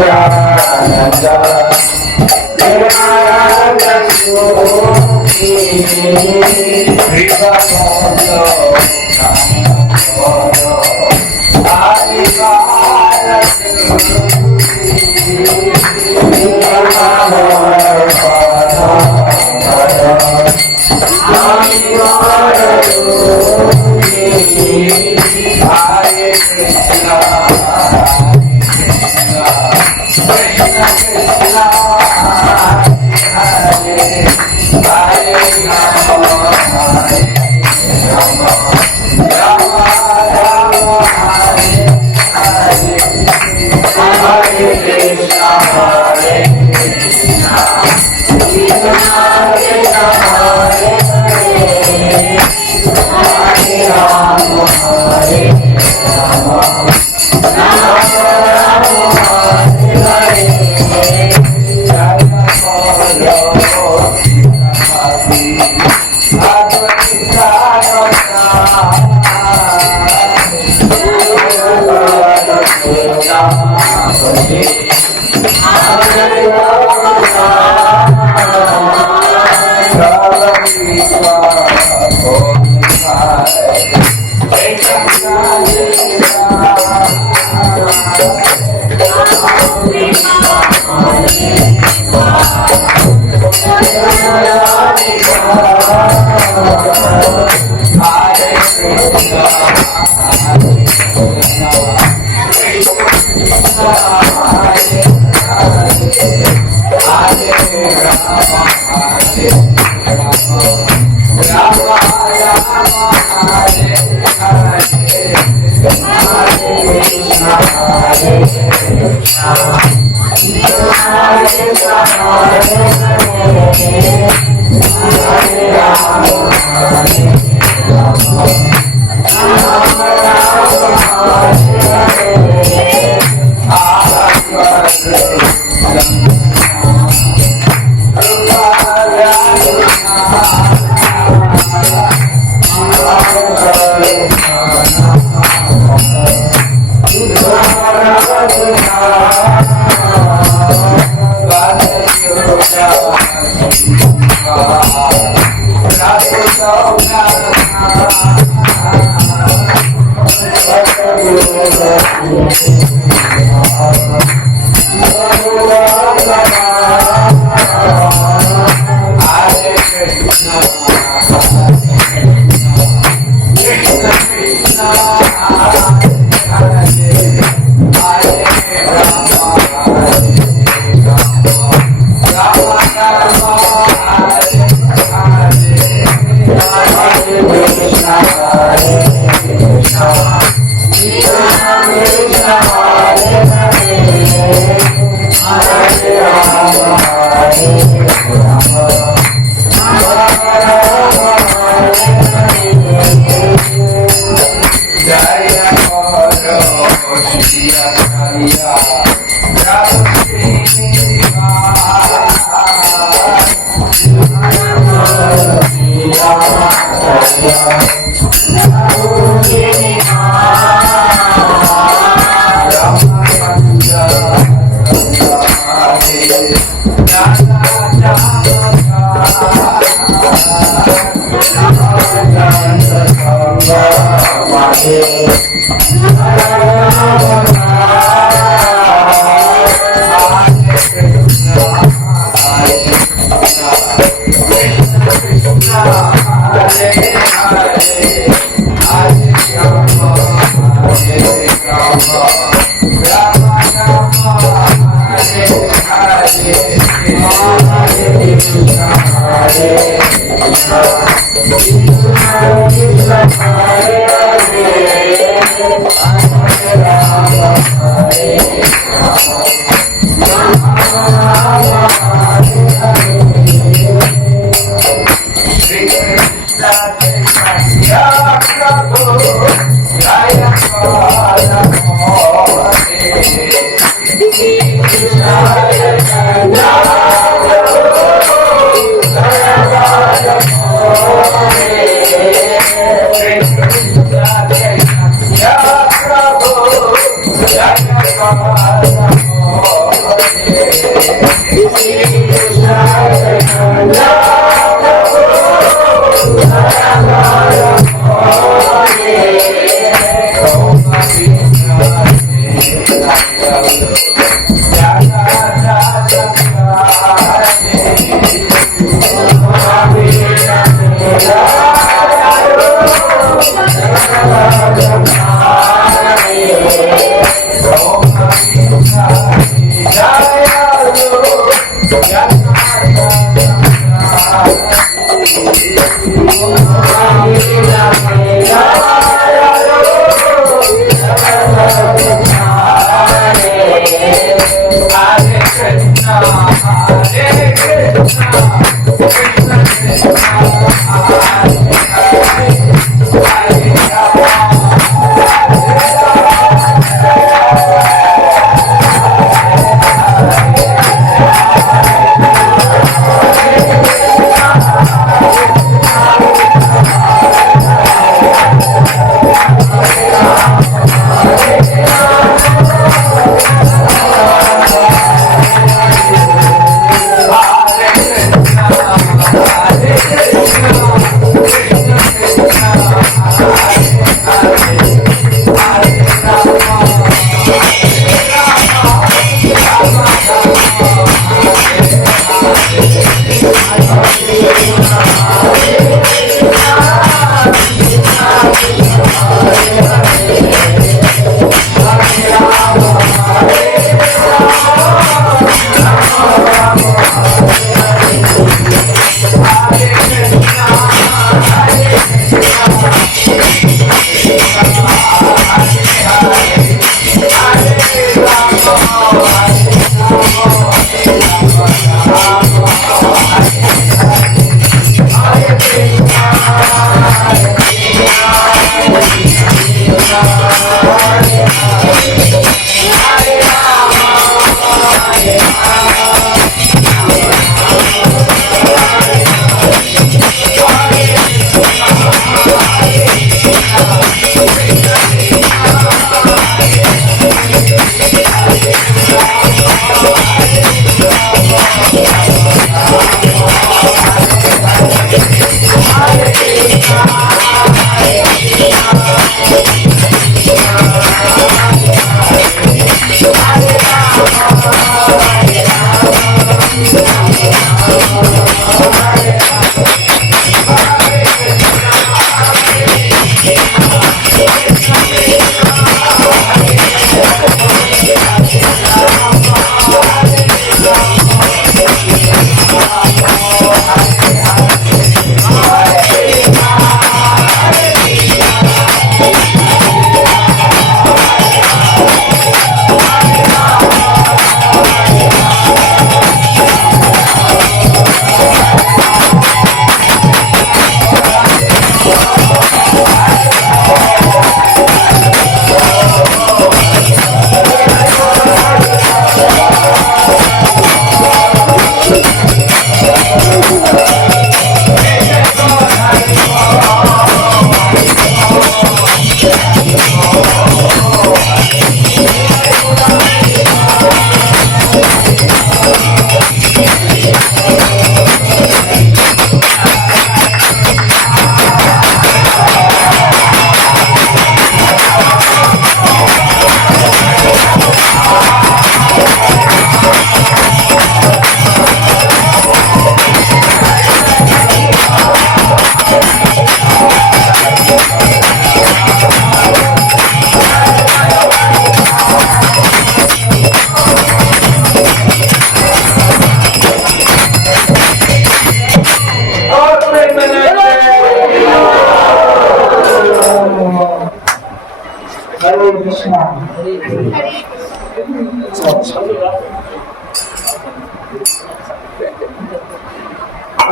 Jai Jai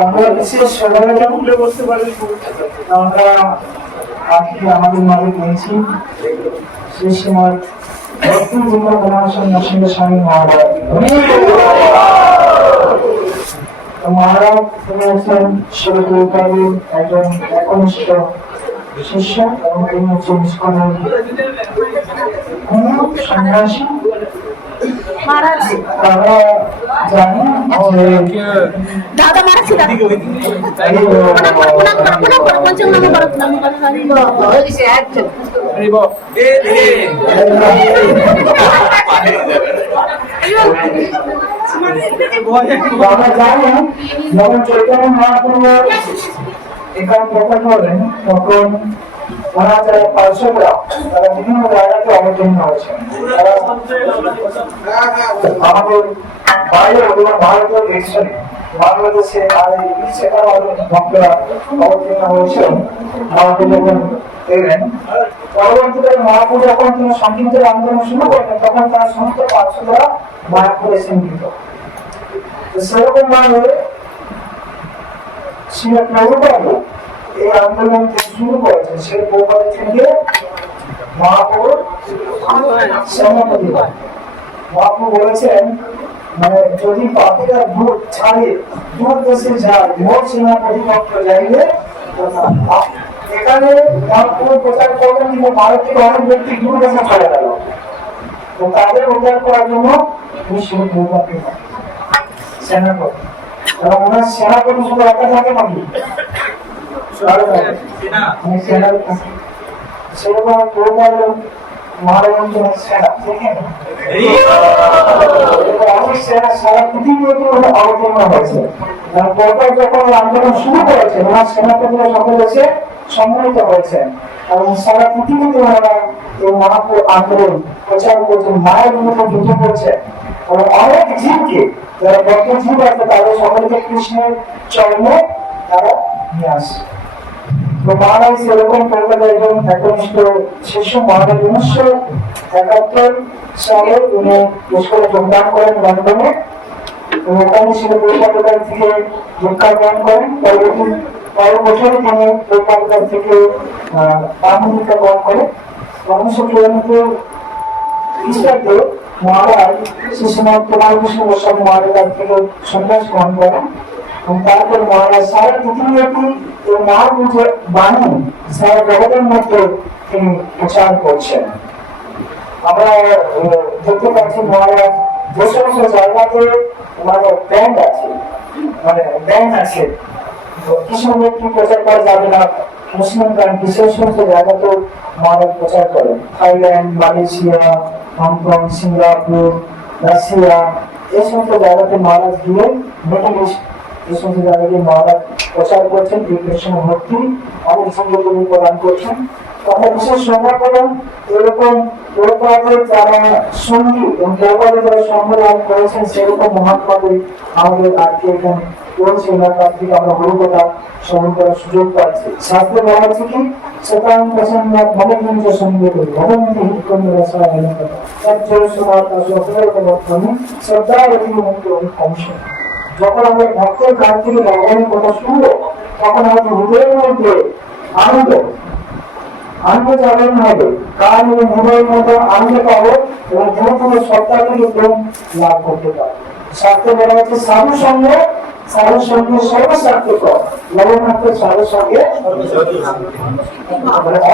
আমরা বিশেষ সবাইকে বলতে পারি আমরা আজকে আমাদের মাঝে পেয়েছি সেই সময় স্বামী মহারাজ তিনি হচ্ছেন শিবকালীর একজন একনিষ্ঠ শিষ্য এবং তিনি হচ্ছেন ইস্কনের সন্ন্যাসী আমরা জানি যে দাদা মারাছি দাদা পঞ্চম নাম করো নাম করো হইছে একজন আমরা জানি যখন চৈতন্য মহাপ্রভু এখানে প্রকাশ হলেন তখন ওনার যারা পার্শ্বরা তারা বিভিন্ন জায়গাতে অবতীর্ণ হয়েছেন। আমাদের বাইরে অথবা ভারতের এক্সট্রানে বাংলাদেশে আর সেখানে ভক্তরা অবতীর্ণ হয়েছেন। আমাকে যখন এলেন পরবর্তীতে মহাপুর যখন তিনি সংগীতের আন্দোলন শুরু করলেন তখন তার সমস্ত পার্শ্বরা মায়াপুরে সংগীত সেরকম ভাবে শ্রী প্রভুপাদ এই আন্দোলন শুরু করেছেন। সেই প্রভুপাদ থেকে মহাপুর সেনাপতি মহাপুর বলেছেন মানে যদি পাপীরা দূর ছাড়ে দূর দেশে যায় মোট সেনাপতি পক্ষ যাইলে এখানে মহাপুর প্রচার করলেন কিন্তু ভারতের অনেক ব্যক্তি দূর দেশে চলে গেল তো তাদের উদ্ধার করার জন্য তিনি সেই প্রভুপাদকে সেনাপতি এবং ওনার সেনাপতি শুধু একা থাকে নাকি সেরকম প্রভুপাদ মহারাজের সেনা দেখেন অনেক সেনা সারা পৃথিবীতে অবতীর্ণ হয়েছে। প্রভুপাদ যখন আন্দোলন শুরু করেছেন ওনার সেনাপতিরা সকলে এসে সম্মিলিত হয়েছেন এবং সারা পৃথিবীতে ওনারা এই মহাপুর আন্দোলন প্রচার করছেন, মায়ের বিরুদ্ধে যুদ্ধ করছে এবং অনেক জীবকে যারা ভক্ত জীব আছে তাদের সকলকে কৃষ্ণের চরণে তারা নিয়ে আসে। তো মহারাজ সেরকম প্রভুপাদ একজন একনিষ্ঠ শিষ্য। মহারাজ 1971 সালে উনি স্কুলে যোগদান করেন লন্ডনে এবং ওখানে ছিল প্রভুপাদ থেকে দীক্ষা গ্রহণ করেন। পরের বছরে তিনি প্রভুপাদ থেকে দীক্ষা গ্রহণ করেন। 1994 খ্রিস্টাব্দে মহারাজ শ্রীশ্রীমৎ কুমারকৃষ্ণ গোস্বামী মহারাজ থেকে সন্ন্যাস গ্রহণ করেন এবং তারপর মহারাজ সারা পৃথিবীব্যাপী এই মহাপুরুষের বাণী সারা জগতের মধ্যে তিনি প্রচার করছেন। আমরা দেখতে পাচ্ছি মহারাজ যে সমস্ত জায়গাতে মানে ব্যাংক আছে কিছু ব্যক্তি প্রচার করা যাবে না মুসলিম কান্ট্রি সেই সমস্ত জায়গাতেও মহারাজ প্রচার করেন। Thailand, Malaysia, Hong Kong, Singapore, Russia এই সমস্ত জায়গাতে মহারাজ গিয়ে মিডল ইস্ট এই সমস্ত জায়গাতে মহারাজ প্রচার করছেন। কৃষ্ণ ভক্তি অনেক সঙ্গে প্রদান করছেন। আমরা বিশেষ সংজ্ঞা করেন এরকম প্রভুপাদের যারা সঙ্গী এবং প্রভুপাদের যারা সঙ্গ লাভ করেছেন সেরকম মহাত্মাদের আমাদের আজকে এখানে রয়েছে না, তার থেকে আমরা হরিকথা শ্রবণ করার সুযোগ পাচ্ছি। শাস্ত্রে বলা হচ্ছে কি শতাং প্রসন্ন ভবনঞ্চ সঙ্গে ভবন্তি হিতকন্দ রসা এলাকা সজ্জর সমাজ অসুরকবর্তনে শ্রদ্ধাবতী মুক্ত অংশ। যখন আমরা ভক্তের কাছ থেকে ভগবানের কথা শুনবো তখন আমাদের হৃদয়ের মধ্যে আনন্দ জাগরণ হবে, কান এবং হৃদয়ের মধ্যে আনন্দ পাবো এবং ধীরে সত্তা থেকে প্রেম লাভ করতে পারবো। শাস্ত্রে বলা হচ্ছে সাধুর সঙ্গে সর্বস্বার্থকর লবণার্থ সাধুর সঙ্গে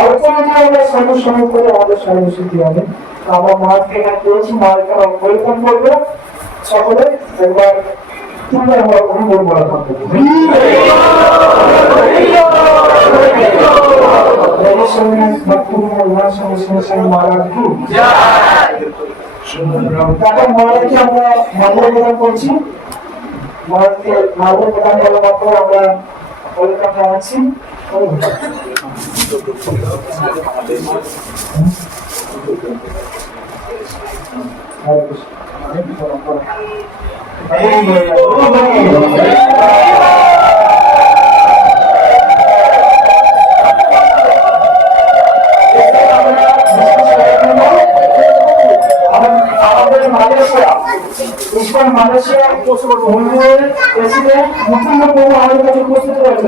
অল্প যদি আমরা সাধুর সঙ্গে করে আমাদের সর্বসিদ্ধি হবে। আমরা মহাজকে এখানে পেয়েছি, মহাজকে আমরা পরিবর্তন করবো সকলে একবার তিনবার আমরা অনুভব করা থাকবো। তারপর মহারাজকে আমরা মাল্য প্রদান করছি। মহারাজকে মাল্য প্রদান করার মাত্র আমরা পরীক্ষা জানাচ্ছি। মালয়েশিয়া প্রেসিডেন্ট মুকুন্দ প্রভু আমাদের কাছে উপস্থিত রয়েছে।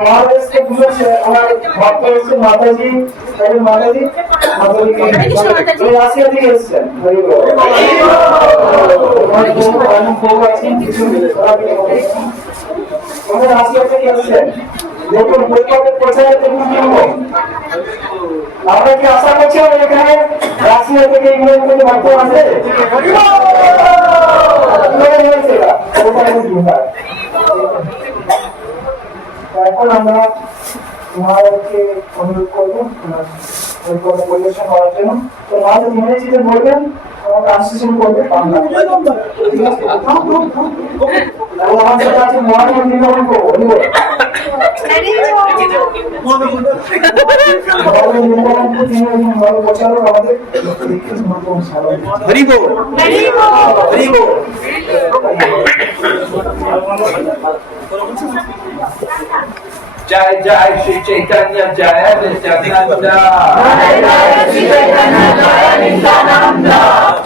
মহারাজকে বুঝেছে আমার ভক্ত এসেছে মাতাজি মাতাজি মাতাজিকে আসিয়া থেকে এসেছেন আসিয়া থেকে এসেছেন দেখুন পরিবারের প্রচারে দেখুন আমরা কি আশা করছি এখানে রাশিয়া থেকে ইংল্যান্ড থেকে ভক্ত আছে এখন আমরা তোমাদেরকে অনুরোধ করবো পরিবেশন করার জন্য তো মাঝে ইংরেজিতে বলবেন আমার ট্রান্সলেশন করবে বাংলা ঠিক আছে আমার সাথে আছে মহান নির্মাণ করবো जय जय श्री चैतन्य जय नित्यानंद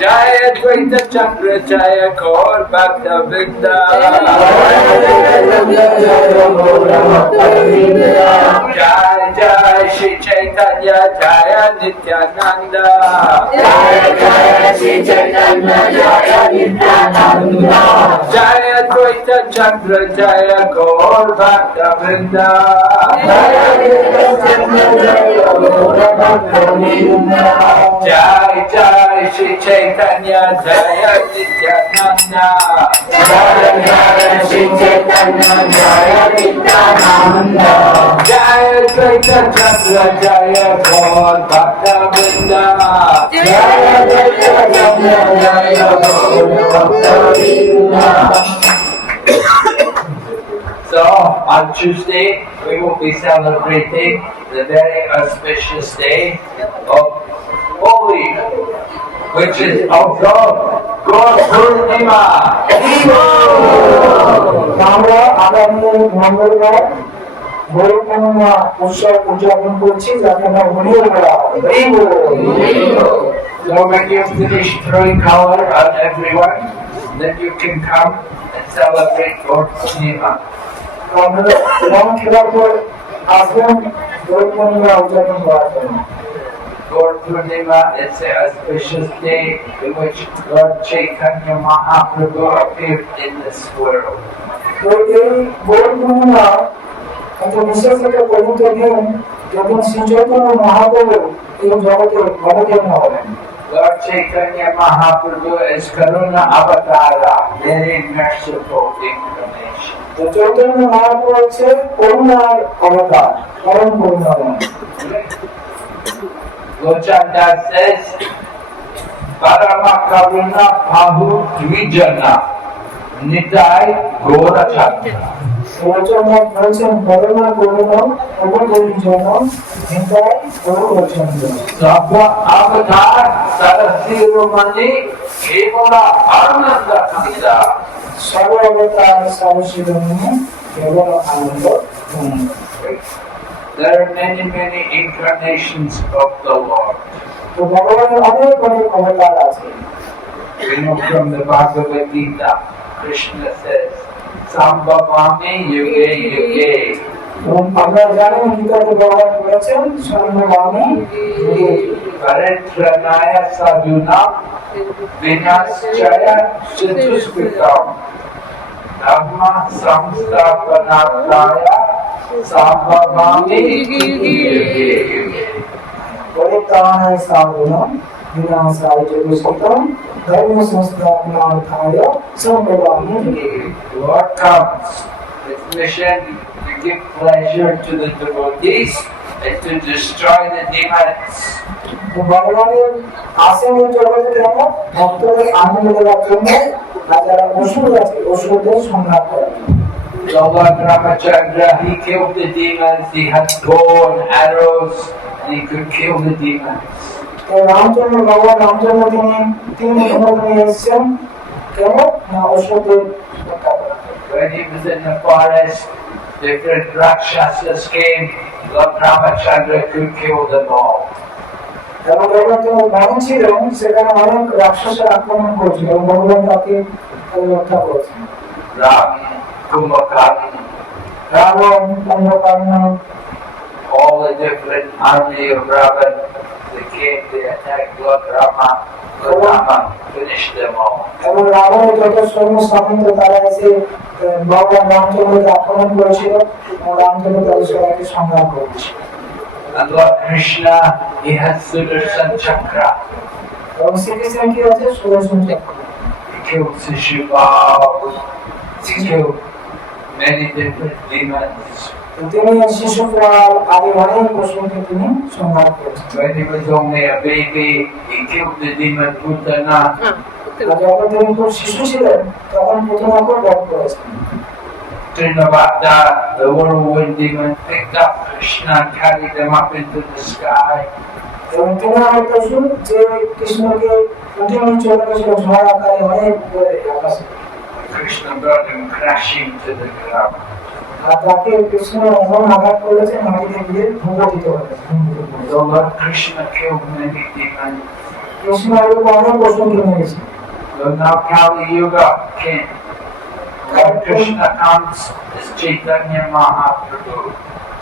जय द्वैत चक्र जय गौर भक्त वृंद जय जय श्री चैतन्य जय नित्यानंद जय द्वैत चक्र जय गौर भक्त वृंद जय जय श्री चैतन्य जय नित्यानंद जय द्वैत चक्र जय गौर भक्त वृंद So on Tuesday we will be celebrating the very auspicious day of Holi, which is also Gaur Purnima. আমরা আগামী মঙ্গলবার গৌর পূর্ণিমা উৎসব উদযাপন করছি যাকে আমরা হোলিও বলা হয় So when you finish throwing color on everyone, then you can come and celebrate Gaur Purnima. রং খেলার পর আসবেন গৌর পূর্ণিমা উদযাপন করার জন্য Gaur Purnima is an auspicious day in which Lord Chaitanya Mahaprabhu appeared in this world. তো এই গৌর পূর্ণিমা একটা বিশেষ একটা পবিত্র দিন যখন শ্রী চৈতন্য মহাপ্রভু এই জগতে অবতীর্ণ হলেন Lord Chaitanya Mahaprabhu is Karuna Avatara, very merciful incarnation. তো চৈতন্য মহাপ্রভু হচ্ছে করুণার অবতার পরম করুণাময় Gochanda says, Parama Karuna Pahu Dvijana, Nitai Gora Chatra. রচনাথ বলছেন করুণা করুণা উপকরণের জন্য হিংসায় Gourchandra Sabha Avatar Sarasirumani Kevala Ananda Kanda. সর্ববতার সর্বশিরোমণি cable Ananda There are many incarnations of the Lord. তো ভগবানের অনেক অনেক অবতার আছে We know from the Bhagavad Gita, Krishna says, Sambhavami Yuge Yuge. এবং আমরা জানেন গীতাতে ভগবান বলেছেন সর্বগামী Paritranaya Sadhuna Vinaschaya Chatuskrikam Dhamma Samsthapanataya Sambhavami Yuge Yuge. পরিত্রাণায় সাধুনাম বিনাশায় চতুষ্কৃতম ধর্ম সংস্থাপনার্থায় সম্ভবামি Lord comes with mission to give pleasure to the devotees and to destroy the demons. ভগবানের আসেন এই জগতে কেন ভক্তদের আনন্দ দেওয়ার জন্য আর যারা অসুর আছে অসুরদের সংহার করে So Lord Ramachandra, he killed the demons, he had bow and arrows, he could kill the demons. তো রামচন্দ্র ভগবান রামচন্দ্র তিনি ধর্ম নিয়ে এসেছেন কেমন না অসুরদের রক্ষা করা When he was in the forest, different Rakshasas came, Lord Ramachandra could kill them all. এবং যখন তিনি বনে ছিলেন সেখানে অনেক রাক্ষসের আক্রমণ করেছিল এবং ভগবান তাকে রক্ষা করেছেন Ram, Kumbhakarna, Ravan Kumbhakarna all the different army of Ravan, they came, they attacked Lord Rama. Lord Rama finished them all. এবং রাবণের যত সৈন্য সামন্ত তারা এসে ভগবান রামচন্দ্রকে আক্রমণ করেছিল এবং রামচন্দ্র তাদের সবাইকে সংগ্রাম করেছিল। And Lord Krishna, he has Sudarshan Chakra. এবং শ্রীকৃষ্ণ কি হচ্ছে সুদর্শন চক্র। He killed Shishupal. He killed many different demons. তিনি শিশুপাল আদি অনেক পশুকে তিনি সংহার করেছেন। When he was only a baby, he killed the demon Putana. আর যখন তিনি খুব শিশু ছিলেন তখন প্রথমকে বধ করেছেন। Trinavata, the whirlwind demon, picked up Krishna and carried them up into the sky. এবং তিনি আমার পশু যে কৃষ্ণকে উঠে নিয়ে চলে গেছিল ঝড় আকারে অনেক উপরে আকাশে। Krishna brought him crashing to the ground. আর তাকে কৃষ্ণ এমন আঘাত করেছে মাটিতে গিয়ে ভূপতিত হয়েছে। So Lord Krishna killed many demons. Krishna এরকম অনেক পশুকে মেরেছে। So now Kali Yuga came. Lord Krishna comes as Chaitanya Mahaprabhu.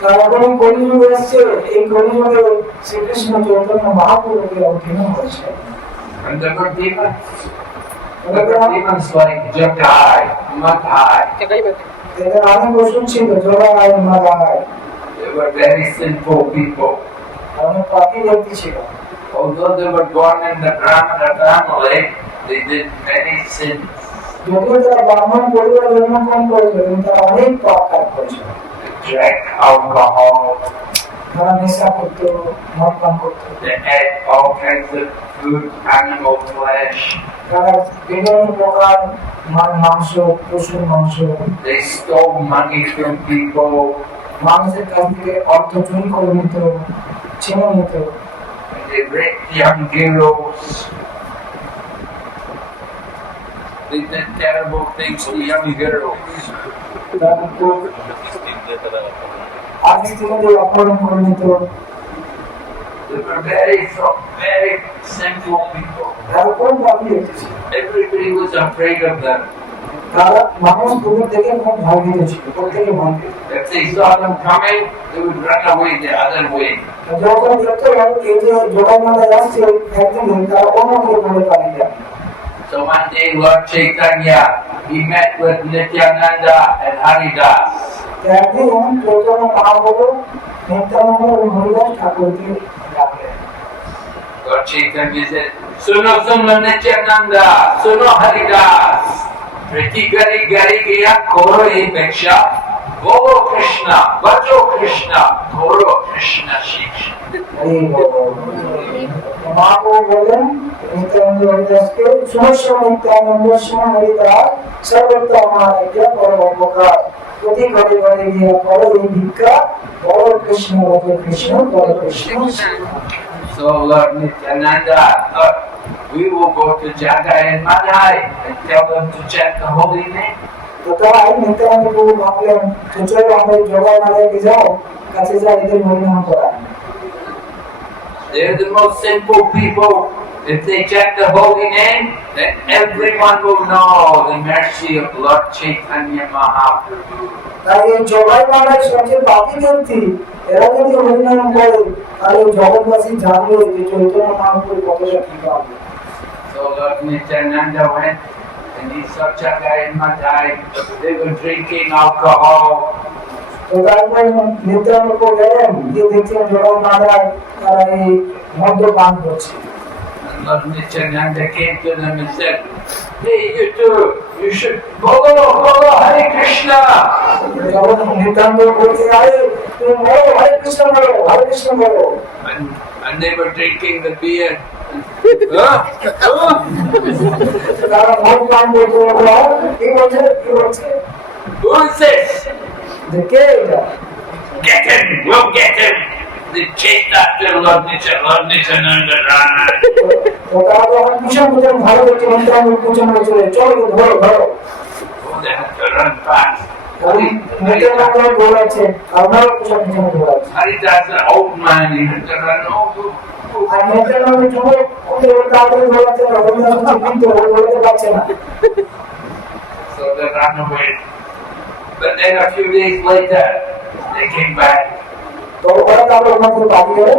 তারপরে কলিযুগ এসছে, এই কলিযুগে শ্রীকৃষ্ণ চৈতন্য মহাপ্রভুকে অবতীর্ণ হয়েছে। And there were demons. There were demons like Jagai, Madhai. এদের অনেক পশু ছিল জগায় মাগায়, They were very sinful people. অনেক পাপী ব্যক্তি ছিল। Although they were born in the Brahmana family, they did many sins. যদিও তারা ব্রাহ্মণ পরিবারে জন্মগ্রহণ করেছিল কিন্তু তারা অনেক পাপ কাজ করেছিল। They drank alcohol. তারা নেশা করতো, মদ পান করতো, They ate all kinds of food, animal flesh. তারা বিভিন্ন প্রকার মাংস, পশুর মাংস, They stole money from people. মানুষের কাছ থেকে অর্থ চুরি করে নিত, ছিনে নিত। And they raped young girls. They did terrible things to young girls. তারা খুব আগে থেকে অপহরণ করে নিত। They were very sinful people. তারা কোন পাপী ব্যক্তি ছিল। Everybody was afraid of them. তারা মানুষ দূর থেকে খুব ভয় পেয়েছিল, প্রত্যেকে ভয় পেত। If they saw them coming, they would run away the other way. যখন দেখতো এই যে জগাই মাথা যাচ্ছে একদিন তারা অন্যদিকে ঘুরে পালিয়ে যায়। So one day Lord Chaitanya, he met with Nityananda and Haridas. একদিন চৈতন্য মহাপ্রভু নিত্যানন্দ এবং হরিদাস ঠাকুরকে ডাকলেন। Lord Chaitanya said, Suno Suno Nityananda, Suno Haridas, Priti Gari Gari Gaya Koro E Beksha, Bolo Krishna, Bajo Krishna, Koro Krishna Shiksha. Mahaprabhu বললেন নিত্যানন্দ হরিদাসকে, সমস্য নিত্যানন্দ সময় হরিদাস সর্বত্র আমার একটা বড় উপকার, প্রতি ঘরে ঘরে গিয়ে করো এই ভিক্ষা, বড় কৃষ্ণ বড় কৃষ্ণ বড় Krishna. So Lord Nityananda thought, we will go to Jagai and Madhai and tell them to chant the holy name. তো তাই নিত্যানন্দ প্রভু ভাবলেন চলো আমরা জগাই মাথায় যাও, কাছে যা এদের হরিনাম করা। They're the most sinful people. If they chant the holy name, then everyone will know the mercy of Lord Chaitanya Mahaprabhu. তাই এই জগাই মাথায় সবচেয়ে পাপী ব্যক্তি এরা যদি হরিনাম করে তাহলে জগৎবাসী জানবে যে চৈতন্য মহাপ্রভু কতটা কৃপা। So Lord Nityananda went and he saw Jagai and Madhai. They were drinking alcohol. তো তারপর নিত্যানন্দ প্রভু গেলেন গিয়ে দেখছেন জগাই মাথায় তারা এই মদ্যপান করছে। And Lord Nityananda came to them and said, hey, you two, you should follow Hare Krishna. যখন নিত্যানন্দ বলছে আরে তুমি বলো হরে কৃষ্ণ বলো, হরে কৃষ্ণ বলো। And they were drinking the beer. তারা মদ পান করতে বললো, কি বলছে কি বলছে, Who is this? যে কে এটা? Get him! We'll get him! They chased after Lord Nityananda ran. তো তারা যখন পিছন পিছন ভালো দেখছে নিত্যানন্দ পিছন চলে চলো ধরো ধরো। Oh, they had to run fast. Nityananda দৌড়াচ্ছে আমরাও পিছন পিছন দৌড়াচ্ছি। Haridas, an old man, he had to run. আর নিত্যানন্দ যুবক ওদের তাড়াতাড়ি দৌড়াচ্ছে না, হরিদাস হচ্ছে কিন্তু দৌড়াতে পারছে না। So they ran away. But then a few days later, they came back. তো ওরা তো আমরা ওখান থেকে পাঠিয়ে গেলে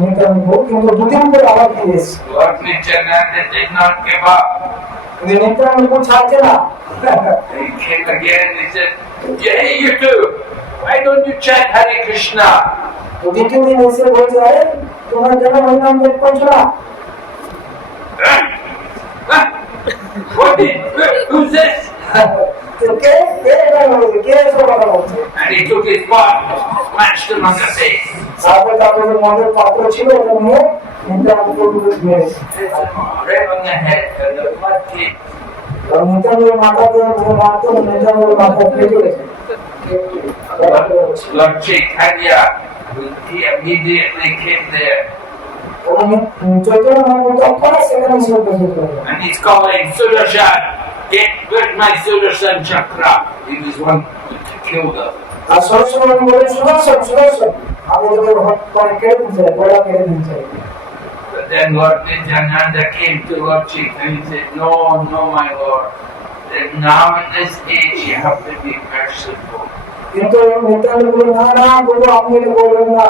নিত্যানন্দ কিন্তু দুদিন পরে আবার ফিরে এসেছে Lord Nityananda did not give up. Nityananda ছাড়ছে না He came again and he said, hey, you two, why don't you chant Hare Krishna? তো দ্বিতীয় দিন এসে বলছে আরে তোমরা কেন হরিনাম জপ করছো না Huh? Huh? What did, who's this? তো কে কে এটা বলছে কে এসব কথা বলছে And he took his pot, smashed him on the face. তারপরে তারপরে মদের পাত্র ছিল ওটা নিয়ে নিত্যানন্দ মেরেছে Right on the head, and the blood came. নিত্যানন্দের মাথাতে মারতো নিত্যানন্দের মাথা ফেটে গেছে Lord Chaitanya, he immediately came there. Chaitanya Mahaprabhu তখন সেখানে এসে উপস্থিত হলেন And he's calling Sudarshan, get with my Sudarshan Chakra. He was one to kill them. আর সরস্বতী বলেন সুদর্শন সুদর্শন আমি তোকে ভোট করে কেড়ে দিতে চাই গোড়া কেড়ে দিতে চাই But then Lord Nityananda came to Lord Chaitanya and said, no, no, my Lord. That now at this age you have to be merciful. কিন্তু নিত্যানন্দ বলে না না বলবো আপনি এটা বলবেন না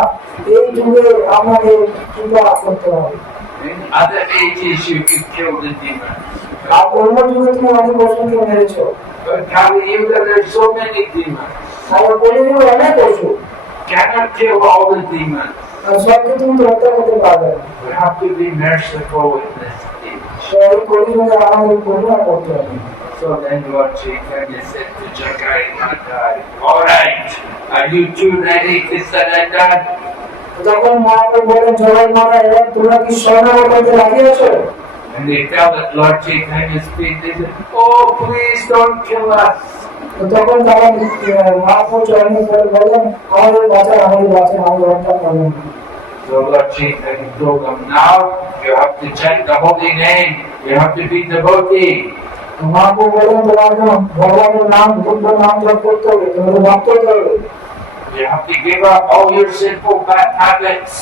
এই যুগে আমাকে কৃপা করতে হবে In other ages you could kill the demon. আর অন্য যুগে তুমি অনেক পশুকে মেরেছো But Kali Yuga there's so many demons. আর কলিযুগে অনেক পশু Cannot kill all the demons. আর সবকে তুমি হত্যা করতে পারবে না We have to be merciful in this age. সেই কলিযুগে আমাদের করুণা করতে হবে So then Lord Chaitanya said to Jagai Madhai, alright, are you two ready to surrender? যখন মহাপ্রভু বলেন জগৎ মাতা এবার তোমরা কি স্বর্ণাবর করতে রাজি আছো And they fell at Lord Chaitanya's feet. They said, oh, please don't kill us. তো তখন তারা মহাপ্রভু চরণে পড়ে বলেন আমাদের বাঁচান আমাদের হত্যা করবেন না। So Lord Chaitanya told them, now you have to chant the holy name. You have to be devotee. Mahaprabhu বলেন তোমাকে ভগবানের নাম ভূত নাম জপ করতে হবে তোমাদের ভক্ত হতে হবে You have to give up all your sinful bad habits.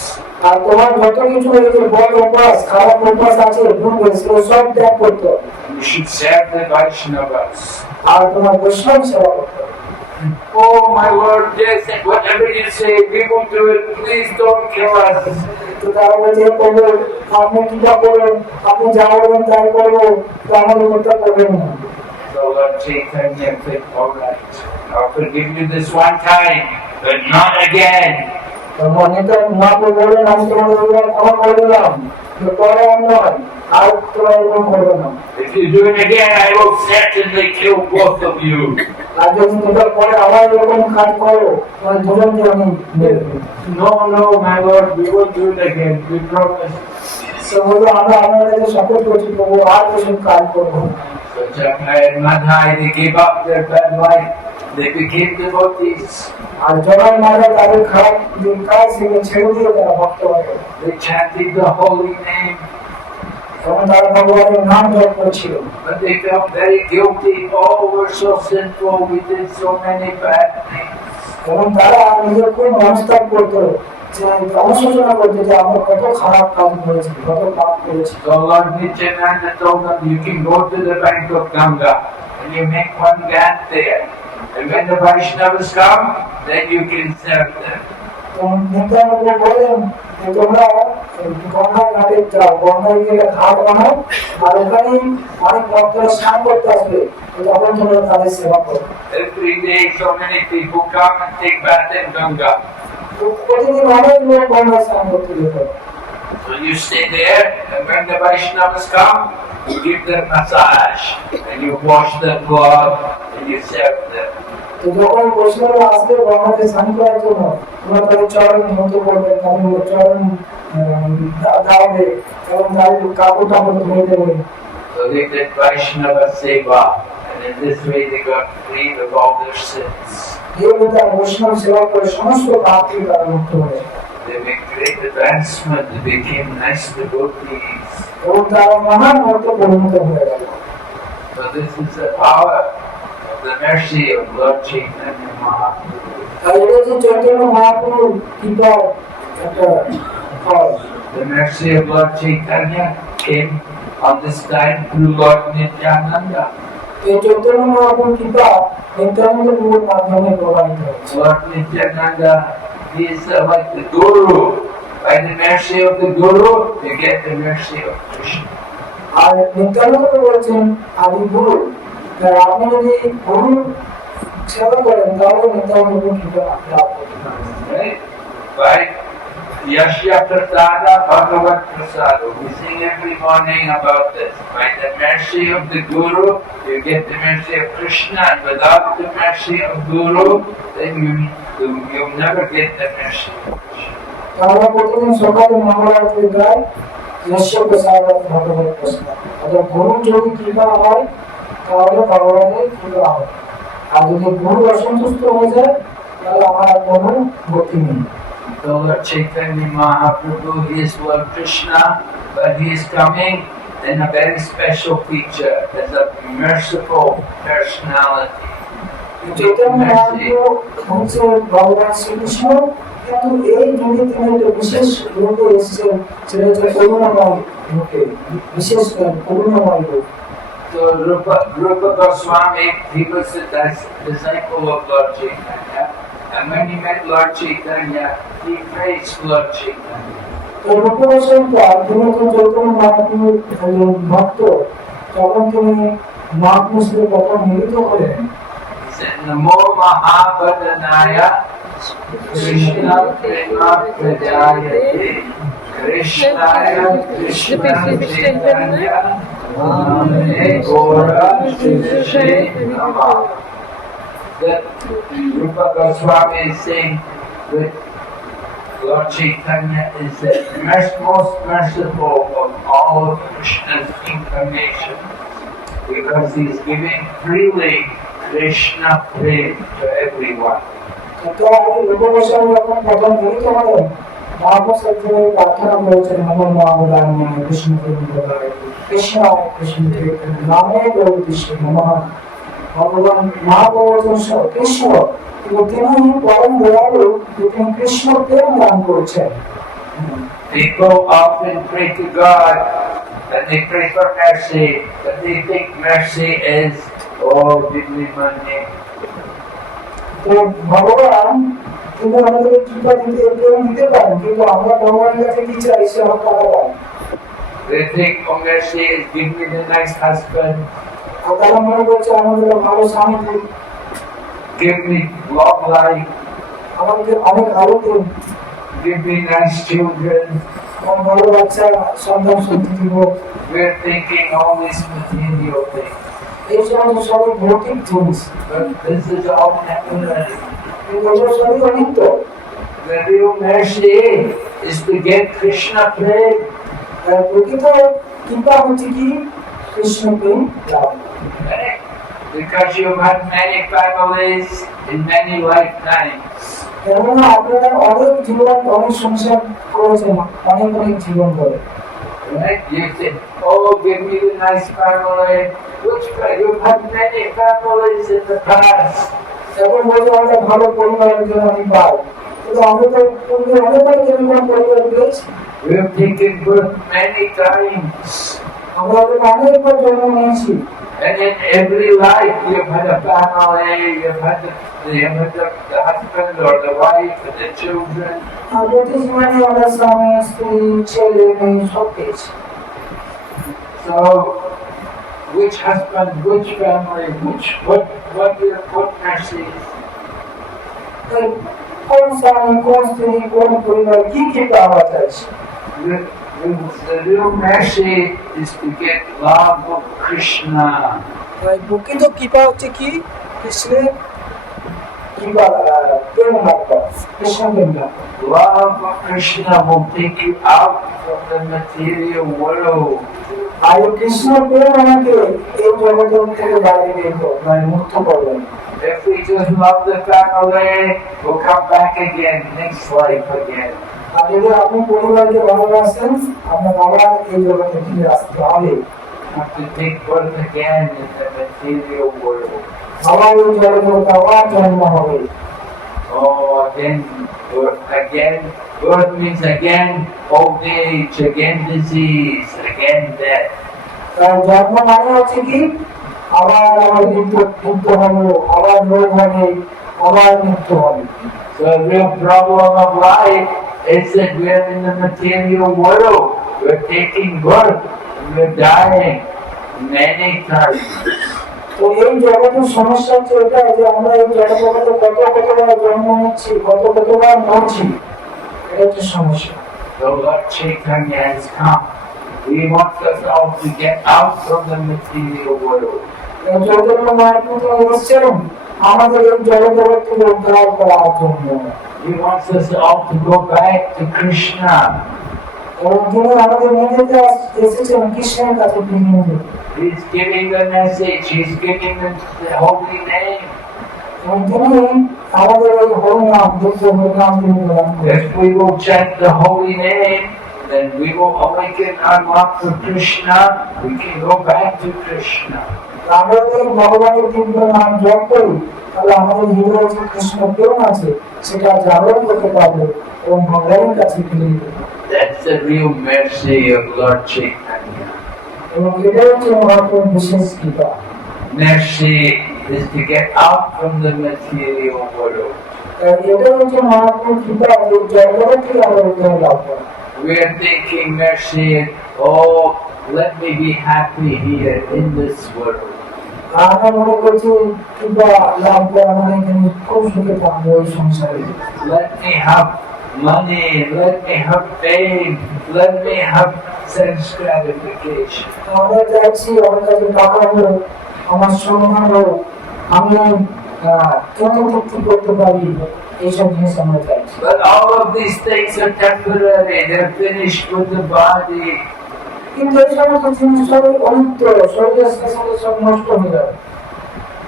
আর তোমার যত কিছু এই যে বড় অভ্যাস খারাপ অভ্যাস আছে ভুল সেগুলো সব ত্যাগ করতে হবে You should serve the Vaishnavas. আর তোমার বৈষ্ণব সেবা করতে হবে Oh, my Lord, yes, and whatever you say, we will do it. Please don't kill us. তো তারা বলছে প্রভু আপনি কৃপা করবেন আপনি যা বলবেন তাই করবো তো আমাদের হত্যা করবেন না So Lord Chaitanya said, all right, I'll forgive you this one time, but not again. Monita Mahaprabhu বললেন আমি তোমাদের উপর ক্ষমা করে দিলাম পরে আর নয় আর তোমরা এরকম করবে না If you do it again, I will certainly kill both of you. আর যদি তোমরা পরে আবার এরকম কাজ করো তোমার দুজনকে আমি মেরে দেবো No, no, my Lord, we will do it again. We promise. তো বললো আমরা আপনার কাছে শপথ করছি প্রভু আর বেশি কাজ করবো না So Jagai and Madhai, they gave up their bad life. They became devotees. আর জগার মাঝে তাদের খারাপ যে কাজ সেগুলো ছেড়ে দিয়ে তারা ভক্ত হয় They chanted the holy name, তখন তারা ভগবানের নাম জপ করছিল but they felt very guilty. Oh, we're so sinful. We did so many bad things. এবং তারা নিজের খুব মনস্তাপ করতো যে অনুশোচনা করতো যে আমরা কত খারাপ কাজ করেছি কত পাপ করেছি So Lord Nityananda told them, you can go to the bank of Ganga and you make one ghat there. And when the Vaishnavas come, then you can serve them. Nityananda বলেন যে তোমরা গঙ্গা ঘাটে যাও গঙ্গায় গিয়ে ঘাট বানাও আর ওখানে অনেক ভক্তরা স্নান করতে আসবে তখন তোমরা তাদের সেবা করো Every day so many people come and take bath in Ganga. তো প্রতিদিন অনেক লোক গঙ্গায় স্নান করতে যেত So you stay there and when the Vaishnavas come, you give them massage and you wash their clothes and you serve them. তো যখন বৈষ্ণব আসবে গঙ্গাতে স্নান করার জন্য তোমরা তাদের চরণ ধৌত করবে তাদের চরণ দাঁড়াবে এবং তাদের কাপড় টাপড় ধুয়ে দেবে So they did Vaishnava Seva and in this way they got freed of all their sins. এইভাবে তারা বৈষ্ণব সেবা করে সমস্ত পাপ থেকে তারা মুক্ত হয়ে They made great advancement, they became nice devotees. এবং তারা মহান ভক্ত পরিণত হয়ে গেল So this is the power of the mercy of Lord Chaitanya Mahaprabhu. আর এটা যে চৈতন্য মহাপ্রভুর কৃপা একটা ফল The mercy of Lord Chaitanya came on this time through Lord Nityananda. এই চৈতন্য মহাপ্রভুর কৃপা নিত্যানন্দ প্রভুর মাধ্যমে প্রবাহিত হয়েছে Lord Nityananda he is like the Guru. By the mercy of the Guru, you get the mercy of Krishna. আর নিত্যানন্দ বলেছেন আদি গুরু, তাই আপনি যদি গুরু সেবা করেন তাহলে নিত্যানন্দ কৃপা লাভ করতে পারেন। Right? By Yashya Prasada Bhagavat Prasada. We sing every morning about this. By the mercy of the Guru, you get the mercy of Krishna, and without the mercy of Guru, then you'll never get the mercy of Krishna. আমরা প্রতিদিন সকালে মঙ্গলারতি গাই যশ্য প্রসাদ ভগবত প্রসাদ। অর্থাৎ গুরু যদি কৃপা হয় তাহলে ভগবানের কৃপা হয়, আর যদি গুরু অসন্তুষ্ট হয়ে যায় তাহলে আমার আর কোনো গতি নেই। So Lord Chaitanya Mahaprabhu, he is Lord Krishna, but he is coming in a very special feature as a merciful personality. Chaitanya Mahaprabhu হচ্ছে ভগবান শ্রীকৃষ্ণ, কিন্তু এই যুগে তিনি একটা বিশেষ রূপে এসেছেন, সেটা হচ্ছে করুণাময় রূপে, বিশেষ করুণাময় রূপ। So Rupa Goswami, he was the disciple of Lord Chaitanya, and when he met Lord Chaitanya, he praised Lord Chaitanya. রূপ গোস্বামী তিনি তো চৈতন্য মহাপ্রভুর ভক্ত, তখন তিনি মহাপ্রভুর সাথে প্রথম মিলিত হলেন। He said, Namo Mahabhadanaya Krishna Prema Prajayate Krishnaya Krishna Chaitanya Namane Gora Shri Namah. That Rupa Goswami is saying that Lord Chaitanya is the most merciful of all of Krishna's incarnations, because he is giving freely Krishna prema to everyone. তো রূপ গোস্বামী যখন প্রথম মিলিত হলেন, মহাপ্রভু সাথে প্রার্থনা করেছেন নমো মহাবদান্যায় কৃষ্ণ প্রেমপ্রদায় কৃষ্ণায় কৃষ্ণ নামে গৌরীষ্ণ নমঃ। ভগবান মহাপ্রভু হচ্ছেন কৃষ্ণ, কিন্তু তিনি পরম দয়ালু, তিনি কৃষ্ণ প্রেম দান করেছেন। People often pray to God and they pray for mercy, but they think mercy is, oh, give me money. তো ভগবান কিন্তু আমাদের কৃপা দিতে প্রেম দিতে পারেন, কিন্তু আমরা ভগবানের কাছে কি চাই? সে আমার টাকা পাই। They think, oh, mercy is give me the nice husband, আর তারা মনে করছে আমাদের ভালো স্বামী দিন, give me long life, আমাদের অনেক আলো দিন, give me nice children. আমার ভালো বাচ্চা সন্তান সন্ততি দিব। We're thinking all these material things. এই সমস্ত সবই ভৌতিক জিনিস, But this is all temporary. কিন্তু এগুলো সবই অনিত্য। The real mercy is to get Krishna prema. আর প্রকৃত কৃপা হচ্ছে কি? কৃষ্ণ প্রেম লাভ। Right? Because you've had many families in many lifetimes. কেননা আপনারা অনেক জীবন অনেক সংসার করেছেন, অনেক অনেক জীবন করে। Right? You say, oh, give me the nice family. Which you've had many families in the past. এখন বলতে আমরা ভালো পরিবারের জন্য আমি পাই, কিন্তু আমরা তো পূর্বে অনেকবার যেরকম পরিবার পেয়েছি, We've taken birth many times. আমরা ওদের অনেকবার জন্ম নিয়েছি। And in every life you've had a family, you've had the husband or the wife and the children. আর প্রতি জীবনে আমরা স্বামী স্ত্রী ছেলে মেয়ে সব পেয়েছি। So, which husband, which family, what mercy? তাই কোন স্বামী কোন স্ত্রী কোন পরিবার কি কি পাওয়া চাইছে? The real mercy is to get love of Krishna. তাই প্রকৃত কৃপা হচ্ছে কি? কৃষ্ণের কৃপা, প্রেম লাভ করা, কৃষ্ণ প্রেম লাভ করা। Love of Krishna will take you out from the material world. আর এই কৃষ্ণ প্রেম আমাকে এই জগতের থেকে বাইরে বের করবে, মানে মুক্ত করবে। If we just love the family, we'll come back again, next life again. আর যদি আপনি পরিবারকে ভালোবাসেন, আপনার আবার এই জগতে ফিরে আসতে হবে, Have to take birth again in the material world. আবার এই জগতে আবার জন্ম হবে। Oh, again, birth means again old age, again disease, again death. তার জন্ম মানে হচ্ছে কি? আবার আমার মৃত্যু হলো, আবার রোগ হবে, আবার মৃত্যু হবে। So The real problem of life is that we're in the material world. We're taking birth and we're dying many times. তো এই জগতের সমস্যা হচ্ছে এটা যে আমরা এই জগতে কতবার জন্ম নিচ্ছি, কতবার মরছি, এটা হচ্ছে সমস্যা। So Lord Chaitanya has come. He wants us all to get out from the material world. Chaitanya Mahaprabhu এসেছেন আমাদের এই জগতের থেকে উদ্ধার করার জন্য। He wants us all to go back to Krishna. এবং তিনি আমাদের নিয়ে যেতে এসেছেন কৃষ্ণের কাছে ফিরিয়ে নিতে। He's giving the message. He's giving them the holy name. এবং তিনি আমাদের এই হরিনাম, দিব্য হরিনাম তিনি প্রদান করেন। If we will chant the holy name, then we will awaken our love for Krishna. We can go back to Krishna. আমরা যদি ভগবানের দিব্য নাম জপ করি তাহলে আমাদের হৃদয়ে যে কৃষ্ণ প্রেম আছে সেটা জাগরণ করতে পারবে এবং ভগবানের কাছে ফিরে যেতে পারবে। That's the real mercy of Lord Chaitanya. এবং এটাই হচ্ছে মহাপ্রভুর বিশেষ কৃপা। Mercy is to get out from the material world. এটাই হচ্ছে মহাপ্রভুর কৃপা যে জগতের থেকে আমরা উদ্ধার লাভ করি। We are thinking mercy, oh, let me be happy here in this world. আমরা মনে করছি কৃপা লাভ করে আমরা এখানে খুব সুখে থাকবো এই সংসারে। Let me have money, let me have fame, let me have sense gratification. আমরা চাইছি আমার কাছে টাকা হলো, আমার সম্মান হলো, আমি চতুর্থ করতে পারি, এইসব জিনিস আমরা চাইছি। But all of these things are temporary, they're finished with the body. কিন্তু এই সমস্ত জিনিস সবই অনিত্য, শরীরের সাথে সব নষ্ট হয়ে যাবে।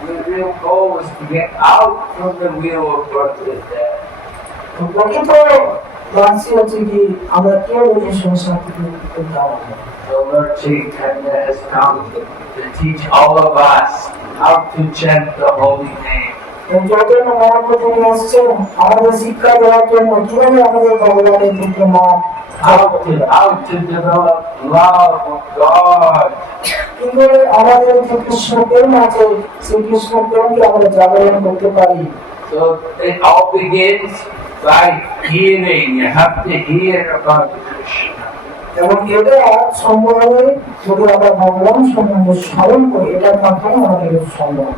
The real goal is to get out from the wheel of birth and death. প্রকৃত বাঞ্ছি হচ্ছে কি আমরা কেউ এই সংসার থেকে উদ্ধার হব। So Lord Chaitanya has come to teach all of us how to chant the holy name. Chaitanya Mahaprabhu এসেছেন আমাদের শিক্ষা দেওয়ার জন্য কিভাবে আমাদের ভগবানের দিব্য নাম How to develop love of God. কিভাবে আমাদের যে কৃষ্ণ প্রেম আছে সেই কৃষ্ণ প্রেমকে আমরা জাগরণ করতে পারি। So it all begins by hearing. You have to hear about Krishna. এবং এটা সম্ভব হবে যদি আমরা ভগবান সম্বন্ধে স্মরণ করি, এটার মাধ্যমে আমাদের সম্ভব।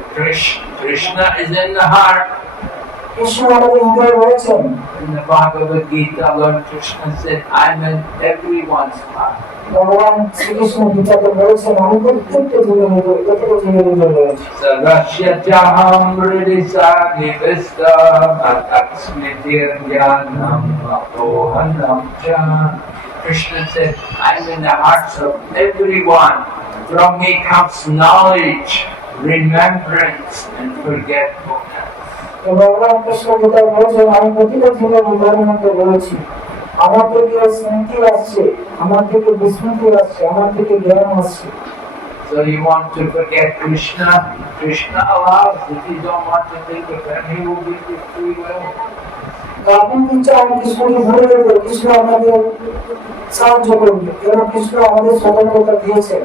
Krishna is in the heart. Krishna আমাদের হৃদয়ে রয়েছেন। In the Bhagavad Gita, Lord Krishna said, I'm in everyone's heart. ভগবান শ্রীকৃষ্ণ গীতাতে বলেছেন আমি প্রত্যেকটা জীবের হৃদয়ে, প্রত্যেকটা জীবের হৃদয়ে রয়েছি। Sarvasya jaham hridisa nivista ataksmitiryanam apohanam cha. Krishna said, I'm in the hearts of everyone. From me comes knowledge, remembrance, and forgetfulness. ভগবান কৃষ্ণ গীতায় বলেছেন আমি প্রতিটা জীবের হৃদয়ের মধ্যে রয়েছি, আমার থেকে স্মৃতি আসছে, আমার থেকে বিস্মৃতি আসছে, আমার থেকে জ্ঞান আসছে। So you want to forget Krishna? Krishna allows. If you don't want to think of him, he will give you free will. আপনি কি চান কৃষ্ণকে ভুলে যেতে, কৃষ্ণ আমাদের সাহায্য করবে এবং কৃষ্ণ আমাদের স্বতন্ত্রতা দিয়েছেন।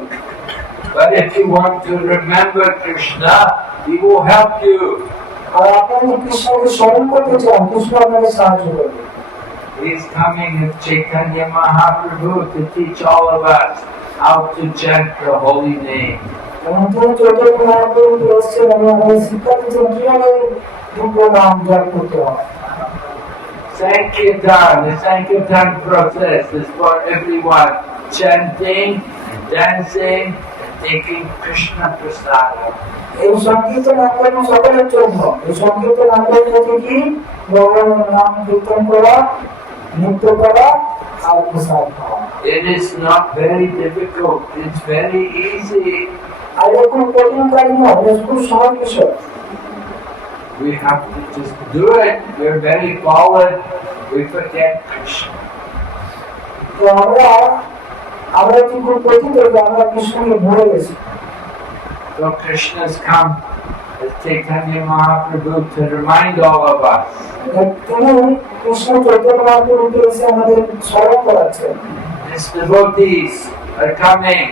But if you want to remember Krishna, he will help you. আর আপনি যদি কৃষ্ণকে স্মরণ করতে চান, কৃষ্ণ আপনাকে সাহায্য করবে। He is coming with Chaitanya Mahaprabhu to teach all of us how to chant the holy name. এবং তিনি চৈতন্য মহাপ্রভু এসেছেন এবং আমাদের শিক্ষা দিচ্ছেন কিভাবে দিব্য নাম জপ করতে হয়। Sankirtan, the Sankirtan process is for everyone, chanting, dancing, and taking Krishna prasada. এই সংকীর্তন আন্দোলন সকলের জন্য। এই সংকীর্তন আন্দোলন হচ্ছে কি ভগবানের নাম কীর্তন করা, নৃত্য করা আর প্রসাদ খাওয়া। It is not very difficult, it's very easy. আর এরকম কঠিন কাজ নয়, এটা খুব সহজ বিষয়। We have to just do it. We're very forward. We forget Krishna. তো আমরা কি খুব পরিচিত যে আমরা কৃষ্ণকে ভুলে গেছি। So Krishna's come as Chaitanya Mahaprabhu to remind all of us. তিনি কৃষ্ণ চৈতন্য মহাপ্রভুকে এসে আমাদের স্মরণ করাচ্ছেন। His devotees are coming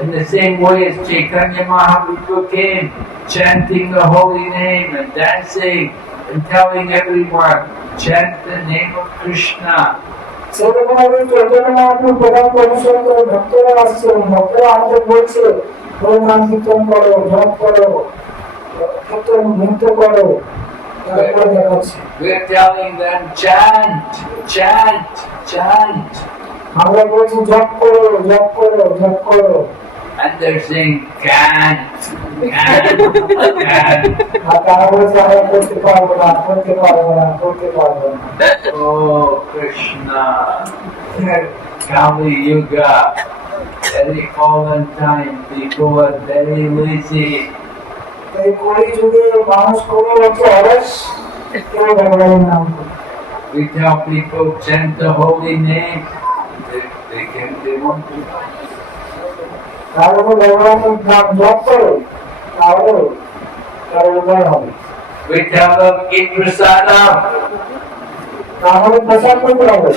in the same way as Chaitanya Mahaprabhu came, chanting the holy name and dancing and telling everyone chant the name of Krishna. সেরকম ভাবে চৈতন্য মহাপ্রভু প্রধান অনুসরণ করে ভক্তরা আসছে, ভক্তরা আমাদের বলছে ওই নাম কীর্তন করো, জপ করো, কীর্তন নৃত্য করো, তারপরে দেখাচ্ছে We're telling them chant, chant, chant. আমরা বলছি জপ করো, জপ করো, জপ করো, And they're saying can't, can't, can't. আর তারা বলছে আমরা করতে পারবো না, করতে পারবো না, করতে পারবো না। Oh Krishna, Kali Yuga, very fallen time, people are very lazy. এই কলি যুগে মানুষ খুবই হচ্ছে অলস, কেউ ভগবানের নাম করে। We tell people chant the holy name. They want to. তাহলে ভগবানের নাম জপ করো, তাহলে তার উপায় হবে। We tell them eat prasadam. তাহলে প্রচার করতে হবে।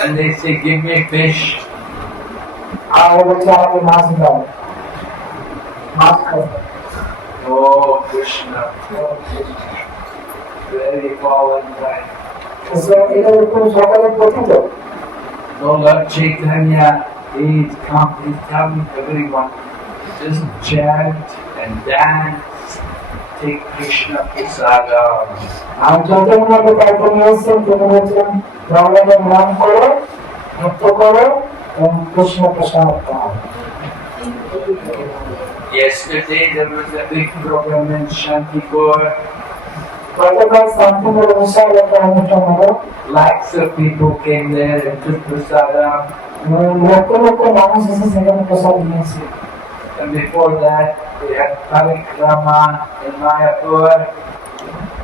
And they say, give me fish. আর বলছে আমাকে মাছ দাও, মাছ খাও। Oh Krishna, very fallen time. এটা একটু সকালে পঠিত। No Lord Chaitanya, he's telling everyone, just chant and dance, take Krishna prasadam. আর চৈতন্য তারপর নিয়ে এসছেন, তিনি বলছেন ভগবানের নাম করো, নৃত্য করো এবং কৃষ্ণ প্রসাদ পাও। Yesterday there was a big program in Shantipur. গতকাল শান্তিপুর বিশাল একটা অনুষ্ঠান হলো, Lakhs of people came there and took prasadam. Lakh lakh মানুষ এসে সেখানে প্রসাদ নিয়েছে। And before that, we had Parikrama in Mayapur.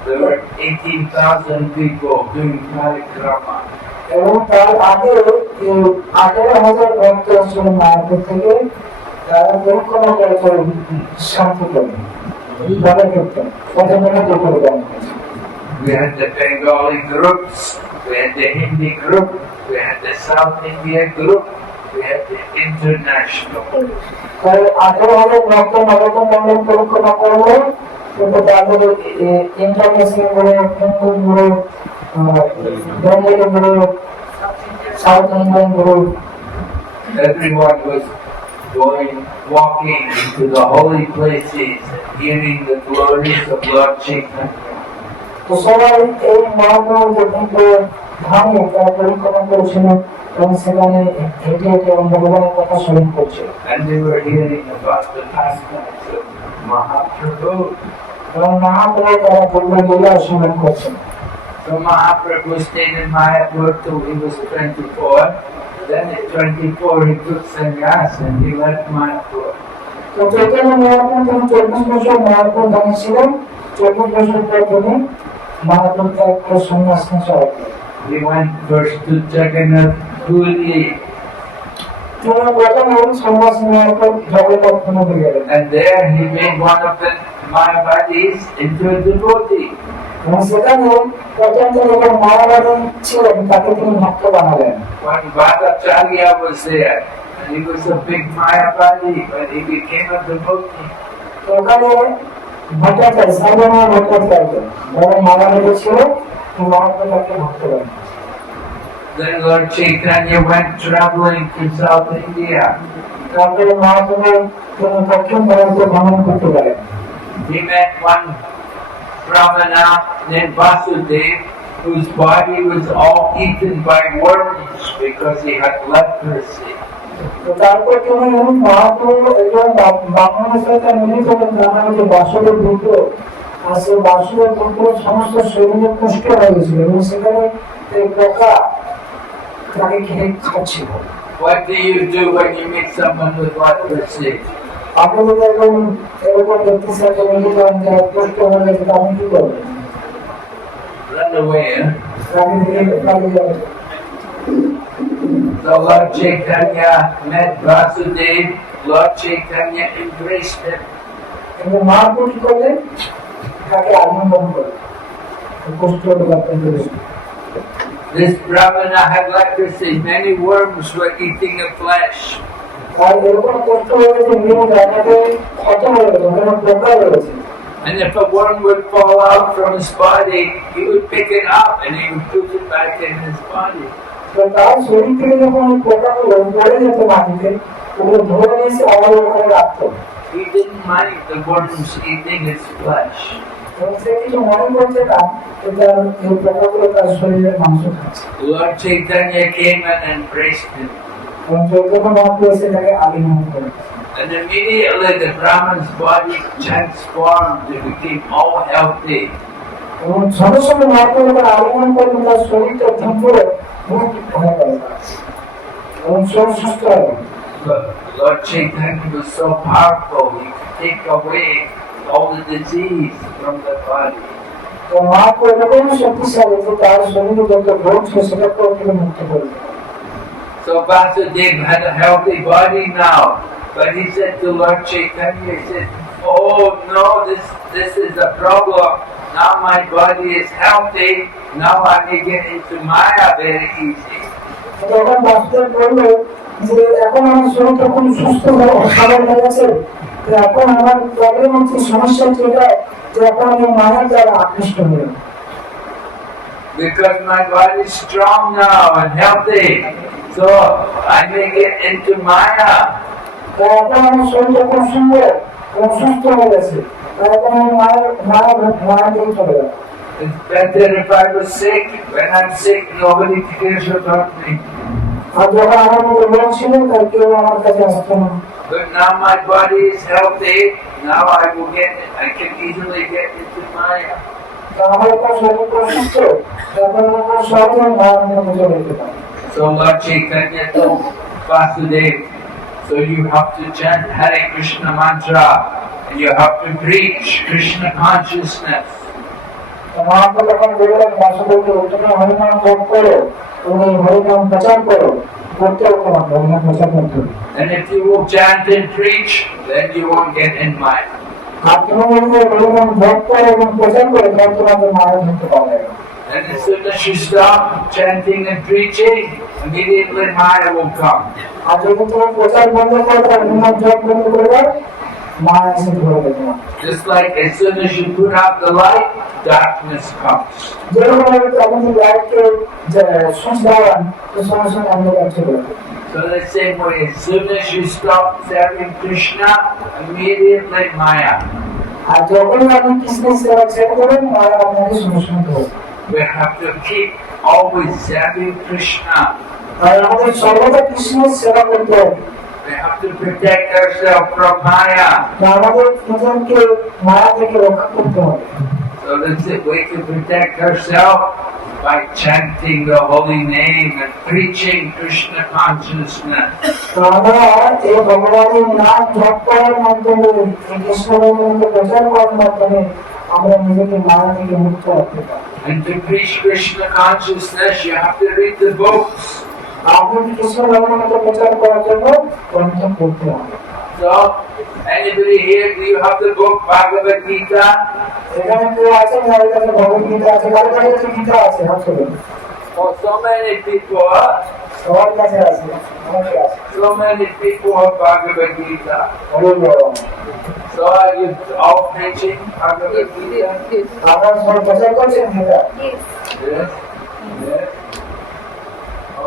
There were 18,000 people doing Parikrama. এবং তার আগে 18,000 ভক্ত ছিল মায়াপুর থেকে, তারা পরিক্রমা করেছে শান্তিপুরে। We had the Bengali groups, we had the Hindi group, we had the South India group, we had the international. 18,000 ভক্ত নবম মন্ডল পরিক্রমা করলো, কিন্তু তাদের international group, Hindu group, Bengali group, south Indian group, Everyone was walking into the holy places and hearing the glories of Lord Chaitanya. তো সবাই এই মহাপ্রভু কিন্তু ধামে তারা পরিক্রমা করেছিল এবং সেখানে হেঁটে হেঁটে এবং ভগবানের কথা স্মরণ করছে And they were hearing about the pastimes of Mahaprabhu. এবং মহাপ্রভু তারা পূর্ণ লীলা স্মরণ করছেন। So Mahaprabhu stayed in Mayapur till he was 24. Then at 24 he took sannyas and he left Mayapur. তো চৈতন্য মহাপ্রভু তিনি 24 বছর মহাপ্রভু ধামে ছিলেন, 24 বছর পর তিনি মহাপ্রভু ত্যাগ করে সন্ন্যাস নিয়ে চলে গেলেন। He went first to Jagannath Puri তিনি প্রথমে সন্ন্যাস নেওয়ার পর জগন্নাথ পুরীতে গেলেন and there he made one of the Mayavadis into a devotee. এবং সেখানে প্রথম তিনি একজন মায়াবাদী ছিলেন, তাকে তিনি ভক্ত বানালেন। When Bhattacharya was there, and he was a big Mayavadi, but he became a devotee. তো ওখানে ভট্টাচার্য, সাধনা ভট্টাচার্য বড় মায়াবাদী ছিল, মহাপ্রভুকে ভক্ত বানালেন। Then Lord Chaitanya went traveling to South India. তারপরে মহাপ্রভু তিনি দক্ষিণ ভারতে ভ্রমণ করতে গেলেন। He met one Brahmana named Vasudev, whose body was all eaten by worms because he had leprosy. তো তারপর তিনি মহাপ্রভু একজন ব্রাহ্মণের সাথে মিলিত হলেন, তার নাম হচ্ছে বাসুদেব পুত্র। আর সেই বাসুদেব পুত্র সমস্ত শরীরে কুষ্ঠ হয়ে গেছিল এবং সেখানে এই পোকা তাকে খেয়ে খাচ্ছিল। What do you do when you meet someone with leprosy? আপনি যদি এরকম ব্যক্তির সাথে মিলিত হন যারা কুষ্ঠ হয়ে গেছে, আপনি কি করবেন? Run away, eh? আপনি থেকে পালিয়ে যাবেন। So Lord Chaitanya met Vasudev. Lord Chaitanya embraced him. কিন্তু মহাপ্রভু কি করলেন? তাকে আলিঙ্গন করলেন, কুষ্ঠ রোগাক্রান্ত। This Brahmana had leprosy. Many worms were eating the flesh. আর এরকম কষ্ট হয়ে গেছে, বিভিন্ন জায়গাতে ক্ষত হয়ে গেছে, ওখানে পোকা রয়েছে। And if a worm would fall out from his body, he would pick it up and he would put it back in his body. তো তার শরীর থেকে যখন ওই পোকাগুলো পড়ে যেত মাটিতে, ওগুলো ধরে নিয়ে এসে আমাদের ওখানে রাখতো। He didn't mind the worms eating his flesh. এবং সে কিছু মনে করছে না যে তার এই পোকাগুলো তার শরীরের মাংস খাচ্ছে। Lord Chaitanya came and embraced him. এবং চৈতন্য মহাপ্রভু এসে তাকে আলিঙ্গন করে। And immediately the Brahman's body transformed, it became all healthy. এবং সঙ্গে সঙ্গে মহাপ্রভু তার আলিঙ্গন করে তার শরীরটা ধূপ করে মুক্ত হয়ে গেল এবং শরীর সুস্থ হয়ে গেল। But Lord Chaitanya was so powerful, he could take away all the disease from the body. তো মহাপ্রভু এতটাই শক্তিশালী যে তার শরীরে যত রোগ ছিল সেটাকেও তিনি মুক্ত করে দিলেন। So Vasudeva had a healthy body now. But he said to Lord Chaitanya, he said, oh no, this is a problem. Now my body is healthy, now I may get into Maya very easy. তখন বাসুদেব বলল যে এখন আমার শরীরটা খুব সুস্থ সবল হয়ে গেছে, তো এখন আমার প্রবলেম হচ্ছে, সমস্যা হচ্ছে এটা যে এখন আমি মায়ার দ্বারা আকৃষ্ট হয়ে গেলাম। Because my body is strong now and healthy, so I may get into Maya. তো এখন আমার শরীরটা খুব সুন্দর এবং সুস্থ হয়ে গেছে, তো এখন আমি মায়ের দিকে চলে গেলাম। It's better if I was sick. When I'm sick, nobody cares about me. আর যখন আমার মতো লোক ছিল তার কেউ আমার কাছে আসতো না, But now my body is healthy, now I can easily get into Maya. তো আমার এখন শরীরটা সুস্থ, তখন আমার সহজে মায়ের মধ্যে চলে যেতে পারে। So Lord Chaitanya told Vasudeva, so you have to chant Hare Krishna mantra and you have to preach Krishna consciousness. Mahaprabhu তখন বললেন বাসুদেবকে, তুমি হরিনাম জপ করো, তুমি হরিনাম প্রচার করো, করতে হতো না, হরিনাম প্রচার করতে হবে। And if you will chant and preach, then you won't get in Maya. আর তুমি যদি হরিনাম জপ করো এবং প্রচার করো, তখন তোমাদের মায়ের ধরতে পাওয়া যাবে। And as soon as you stop chanting and preaching, immediately Maya will come. আর যদি তুমি প্রচার বন্ধ করো, হরিনাম জপ বন্ধ করে দাও, মা এসে ধরে দেবে না। Just like as soon as you put out the light, darkness comes. যেরকম ভাবে আপনি লাইটকে সুইচ দেওয়ান, তো সঙ্গে সঙ্গে অন্ধকার চলে যাবে। So the same way, as soon as you stop serving Krishna, immediately Maya. আর যখন আপনি কৃষ্ণের সেবা ছেড়ে দেবেন, মায়া আপনাকে সঙ্গে সঙ্গে ধরবে। We have to keep always serving Krishna. আর আমাদের সর্বদা কৃষ্ণের সেবা করতে হবে। We have to protect ourselves from Maya. আমাদের নিজনকে মায়া থেকে রক্ষা করতে হবে। So that's the way to protect ourselves, by chanting the holy name and preaching Krishna consciousness. তো আমরা এই ভগবানের নাম জপ করার মাধ্যমে, এই কৃষ্ণকে প্রচার করার মাধ্যমে আমরা নিজেকে মায়া থেকে মুক্ত রাখতে পারি। And to preach Krishna consciousness, you have to read the books. আপনি কৃষ্ণ ভগবানকে প্রচার করার জন্য গ্রন্থ পড়তে হবে। So, anybody here, do you have the book Bhagavad Gita? এখানে কেউ আছে যাদের কাছে ভগবদ্গীতা আছে? কারোর কাছে গীতা আছে? হাত তোলেন। Oh, so many people, huh? সবার কাছে আছে, অনেকে আছে। So many people have Bhagavad Gita. Hari ball. So are you all preaching Bhagavad Gita? আপনারা সবাই প্রচার করছেন Gita? Yes. Yes.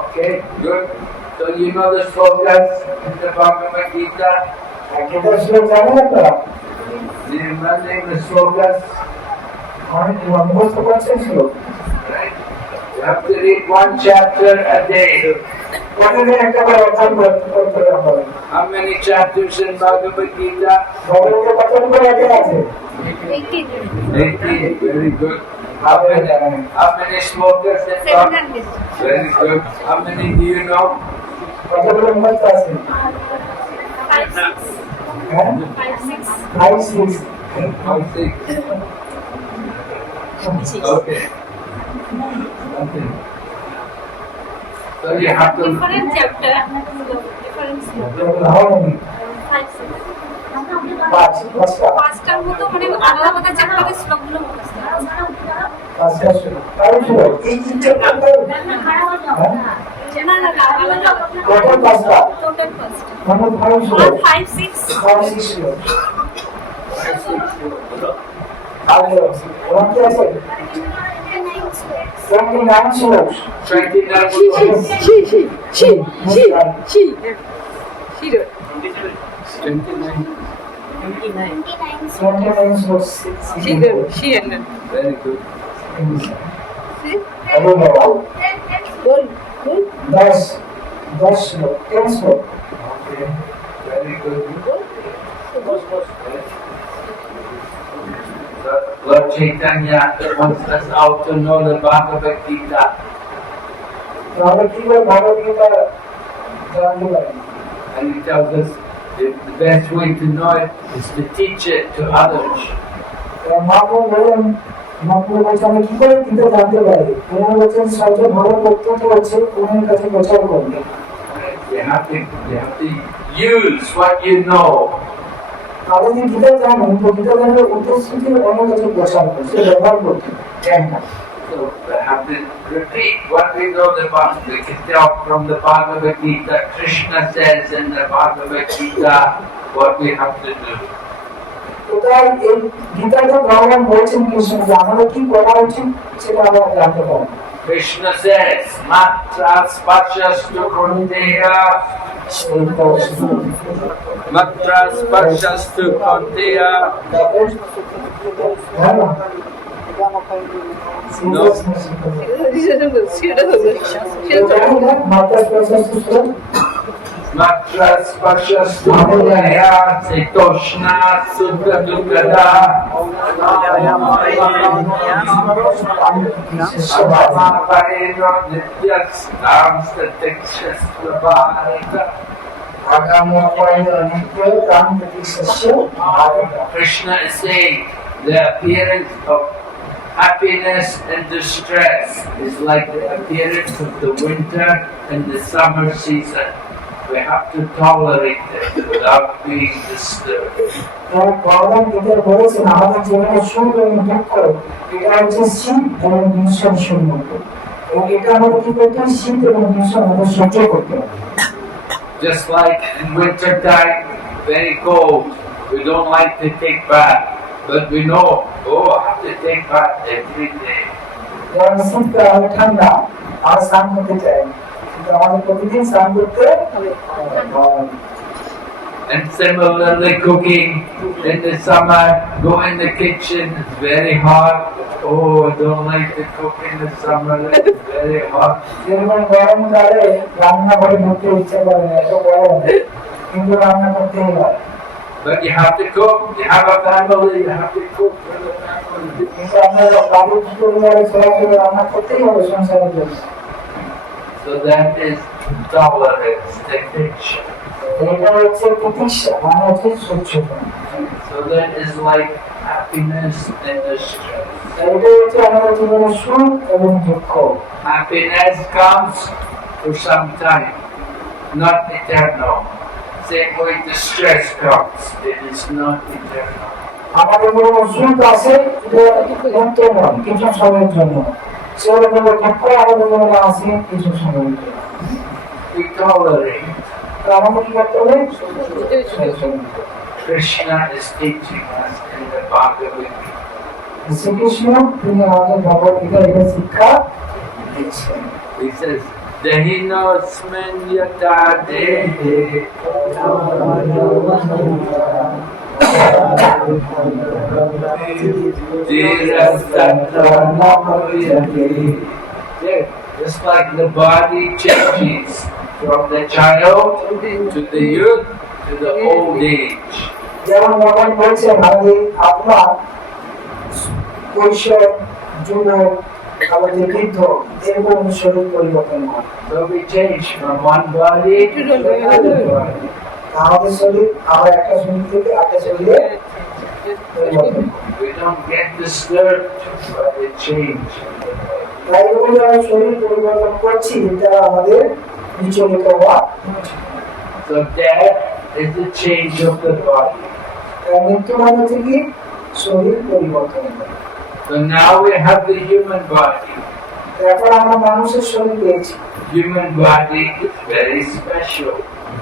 Okay, good. So you know the slokas in the Bhagavad Gita? গীতার শ্লোক জানেন আপনারা? Do you remember the slokas? অনেক মুখস্থ করছেন শ্লোক। Right? You have to read one chapter a day. প্রতিদিন একটা করে অর্থন করতে হবে। How many chapters in Bhagavad Gita? Bhagavad Gita পঠন করে আগে আছে 18. Very good. How many slokas in Bhagavad Gita? Very good. How many do you know? কতগুলো মুখস্থ আছে? 5, 6. হ্যাঁ 5, 6. 5, 6। Oh, 6. Okay. Okay. So you have to. Different chapter, different slope. ধরুন 5, 6. 5টা পাঁচটার মতো মানে আলাদা আলাদা চ্যাপ্টারের শ্লোকগুলো মুখস্থ আছে। 5টা শ্লোক। কারণ শ্লোক এই তিনটে টোটাল না না না আলাদা টোটাল 5টা টোটাল ফার্স্ট মানে 5 শ্লোক। 5, 6. 5, 6 শ্লোক। আর ওরা কি আছে? 29 souls. 29 She, souls. she did. 29. 29 souls. She ended. Very good. I don't know. Good. 10 souls. 10 souls. Okay. Very good. Lord Chaitanya wants us all to know the Bhagavad Gita. আমরা কিভাবে ভগবদ্গীতা জানতে পারি? And he tells us the best way to know it is to teach it to others. Mahaprabhu বলেন, মহাপ্রভু বলছে আমি কি করে গীতা জানতে পারি? উনি বলছেন সবচেয়ে ভালো পদ্ধতি হচ্ছে উনার কাছে প্রচার করবে। You have to use what you know. আপনি যদি গীতা জানেন, তো গীতা জানার উদ্দেশ্য কি অন্যের কাছে প্রচার করছে, ব্যবহার করতে জ্ঞান না। So we have to repeat what we know about. We can tell from the Bhagavad Gita. Krishna says in the Bhagavad Gita what we have to do. কোথায় এই গীতাতে ভগবান বলছেন কৃষ্ণ যে আমাদের কি করা উচিত সেটা আমরা জানতে পারি। Krishna says, Matra spashastu kunteya. Matra spashastu kunteya. Matra spashastu kunteya. Sitoshna sukha dukkada. Abhavapareno nityastam statikshastvabharita. Krishna is saying the appearance of happiness and distress is like the appearance of the winter and the summer season. We have to tolerate it without being disturbed. ভগবান গীতায় বলেছেন আমাদের জীবনে সুখ এবং দুঃখ এটা হচ্ছে শীত এবং গ্রীষ্মের সম্পর্ক এবং এটা আমাদের কি করতে হবে শীত এবং গ্রীষ্ম আমাদের সহ্য করতে হবে। Just like in winter time, very cold, we don't like to take bath, but we know, oh, I have to take bath every day. যেমন শীতকাল আমাদের ঠান্ডা আমরা স্নান করতে চাই কিন্তু আমাদের প্রতিদিন স্নান করতে হবে। And similarly, cooking in the summer, go in the kitchen, it's very hot. Oh, I don't like to cook in the summer, it's very hot. যেরকম গরমকালে রান্না করে ঢুকতে ইচ্ছে করে না, এত গরম কিন্তু রান্না করতেই হয়। But you have to cook, you have a family, you have to cook for the family. কিন্তু আমরা বাড়ির পরিবারের সবাইকে রান্না করতেই হবে সংসারের জন্য। So that is tolerance, affection. এটা হচ্ছে প্রতীক্ষা মানে হচ্ছে সহ্যতা। So that is like happiness and distress. এটা হচ্ছে আমাদের জীবনের সুখ এবং দুঃখ। Happiness comes for some time, not eternal. Same way distress comes, it is not eternal. আমাদের জীবনে সুখ আছে এটা নয় কিছু সময়ের জন্য সেরকম দুঃখ আমাদের জীবনে আছে কিছু সময়ের জন্য। We tolerate. তো আমাদের কি করতে হবে? Krishna is teaching us in the Bhagavad Gita. Shrikrishna তিনি আমাদের ভগবদ্গীতা এটা শিক্ষা দিচ্ছেন। He says, Dahinosmin yata dehe just like the body changes from the child to the youth to the old age. যেমন ভগবান বলছেন আমাদের আত্মা কৈশোর যুবক আমাদের বৃদ্ধ এরকম শরীর পরিবর্তন হয়। So we change from one body to another body. আমাদের শরীর আমরা একটা শরীর থেকে আরেকটা শরীরে পরিবর্তন হয়। We don't get disturbed by the change. তাই বলে আমরা শরীর পরিবর্তন করছি এটা আমাদের বিচলিত হওয়া So death is the change of the body. মৃত্যু মানে হচ্ছে কি শরীর পরিবর্তন। So now we have the human body. এখন আমরা মানুষের শরীর পেয়েছি Human body is very special.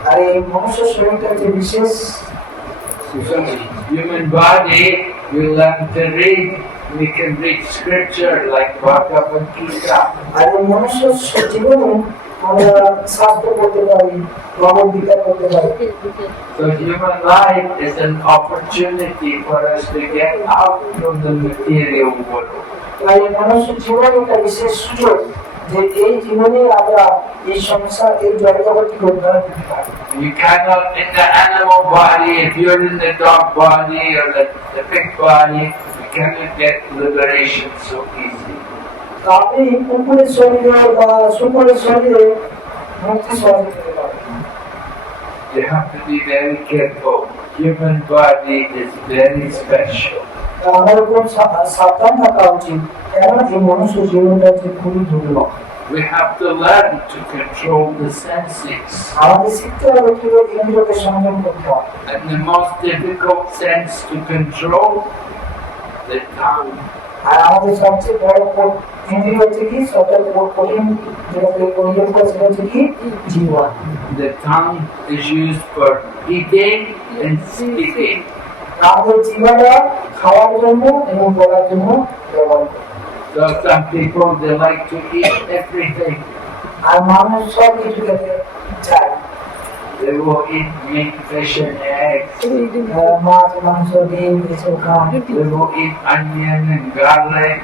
আর এই মানুষের শরীরটা যে বিশেষ So human body, we learn to read, we can read scripture like Bhagavad Gita. আর এই মনুষ্য জীবনে আমরা শাস্ত্র পড়তে পারি, ভগবদ গীতা পড়তে পারি। So human life is an opportunity for us to get out from the material world. তাই মনুষ্য জীবন একটা বিশেষ সুযোগ যে এই জীবনে আমরা এই সংসার এই জগৎকে উদ্ধার করতে পারি। You cannot in the animal body, if you're in the dog body or the pig body, you cannot get liberation so easy. আপনি কুকুরের শরীরে বা শুকরের শরীরে মুক্তি সহজে পেতে পারেন। You have to be very careful. Human body is very special. আমাদের খুব সাবধান থাকা উচিত, কেন এই মনুষ্য জীবনটা হচ্ছে খুবই দুর্লভ। We have to learn to control the senses. আমাদের শিখতে হবে কিভাবে ইন্দ্রিয়কে সংযম করতে হয়। And the most difficult sense to control, the tongue. আর আমাদের সবচেয়ে বড় ইন্দ্রিয় হচ্ছে কি, সবচেয়ে বড় কঠিন যেটাকে কন্ট্রোল করে সেটা হচ্ছে কি, জিহ্বা। The tongue is used for eating and speaking. আমাদের জিহ্বাটা খাওয়ার জন্য এবং বলার জন্য ব্যবহার করে। So some people, they like to eat everything. আর মানুষ সব কিছু খেতে চায়, They will eat meat, fish and eggs. মাছ মাংস ডিম এসব খায়, They will eat onion and garlic.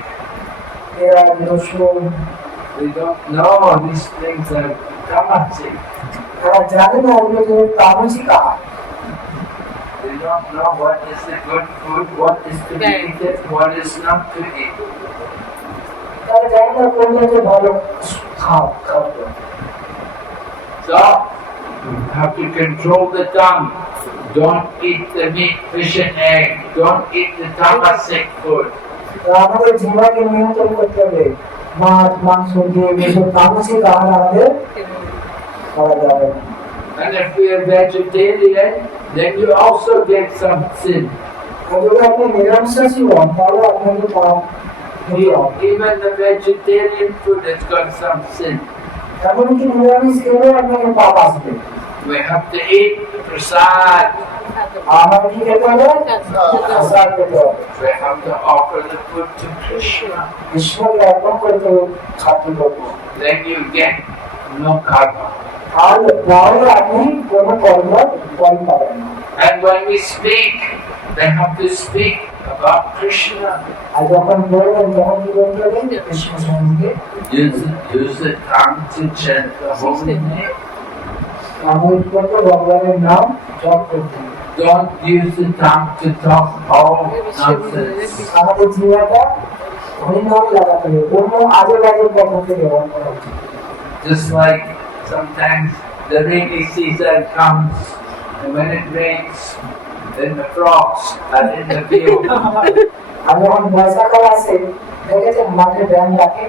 পেঁয়াজ রসুন। They don't know these things are tamasic. তারা জানে না এগুলো যে তামসিক আহার। They don't know what is the good food, what is to be eaten, what is not to eat. তারা জানে না কোনটা যে ভালো খাদ্য। So, you have to control the tongue. Don't eat the meat, fish and egg. Don't eat the tamasic food. আমাদের জিহ্বাকে নিয়ন্ত্রণ করতে হবে, মাছ মাংস ডিম এসব তামসিক আহার আমাদের খাওয়া যাবে না। And if we are vegetarian, then you also get some sin. আর যদি আপনি নিরামিষাশী হন তাহলে আপনাকে পাপ হবে। Even the vegetarian food has got some sin. এমনকি নিরামিষ খেলেও আপনাকে পাপ আসবে। We have to eat prasad. আমাদের কি খেতে হবে? প্রসাদ খেতে হবে। We have to offer the food to Krishna. ঈশ্বরকে অর্পণ করতে খাদ্য করবো। Then you get no karma. তাহলে আপনি কোনো কর্ম ফল পাবেন না। And when we speak, they have to speak about Krishna. আর যখন বলবেন তখন কি বলতে হবে? কৃষ্ণ সম্বন্ধে Use the tongue to chant the holy name. আমোদ করতে ভগবানের নাম জপ করতে হবে। Don't use the tongue to talk all nonsense. আমাদের জীবনটা হরিনাম লাগাতে হবে, অন্য আজে বাজে কথাকে ব্যবহার করা উচিত। Just like sometimes the rainy season comes, and when it rains, then the frogs are in the field. আর যখন বর্ষাকাল আসে দেখেছেন মাঠে ব্যায়াম ডাকে,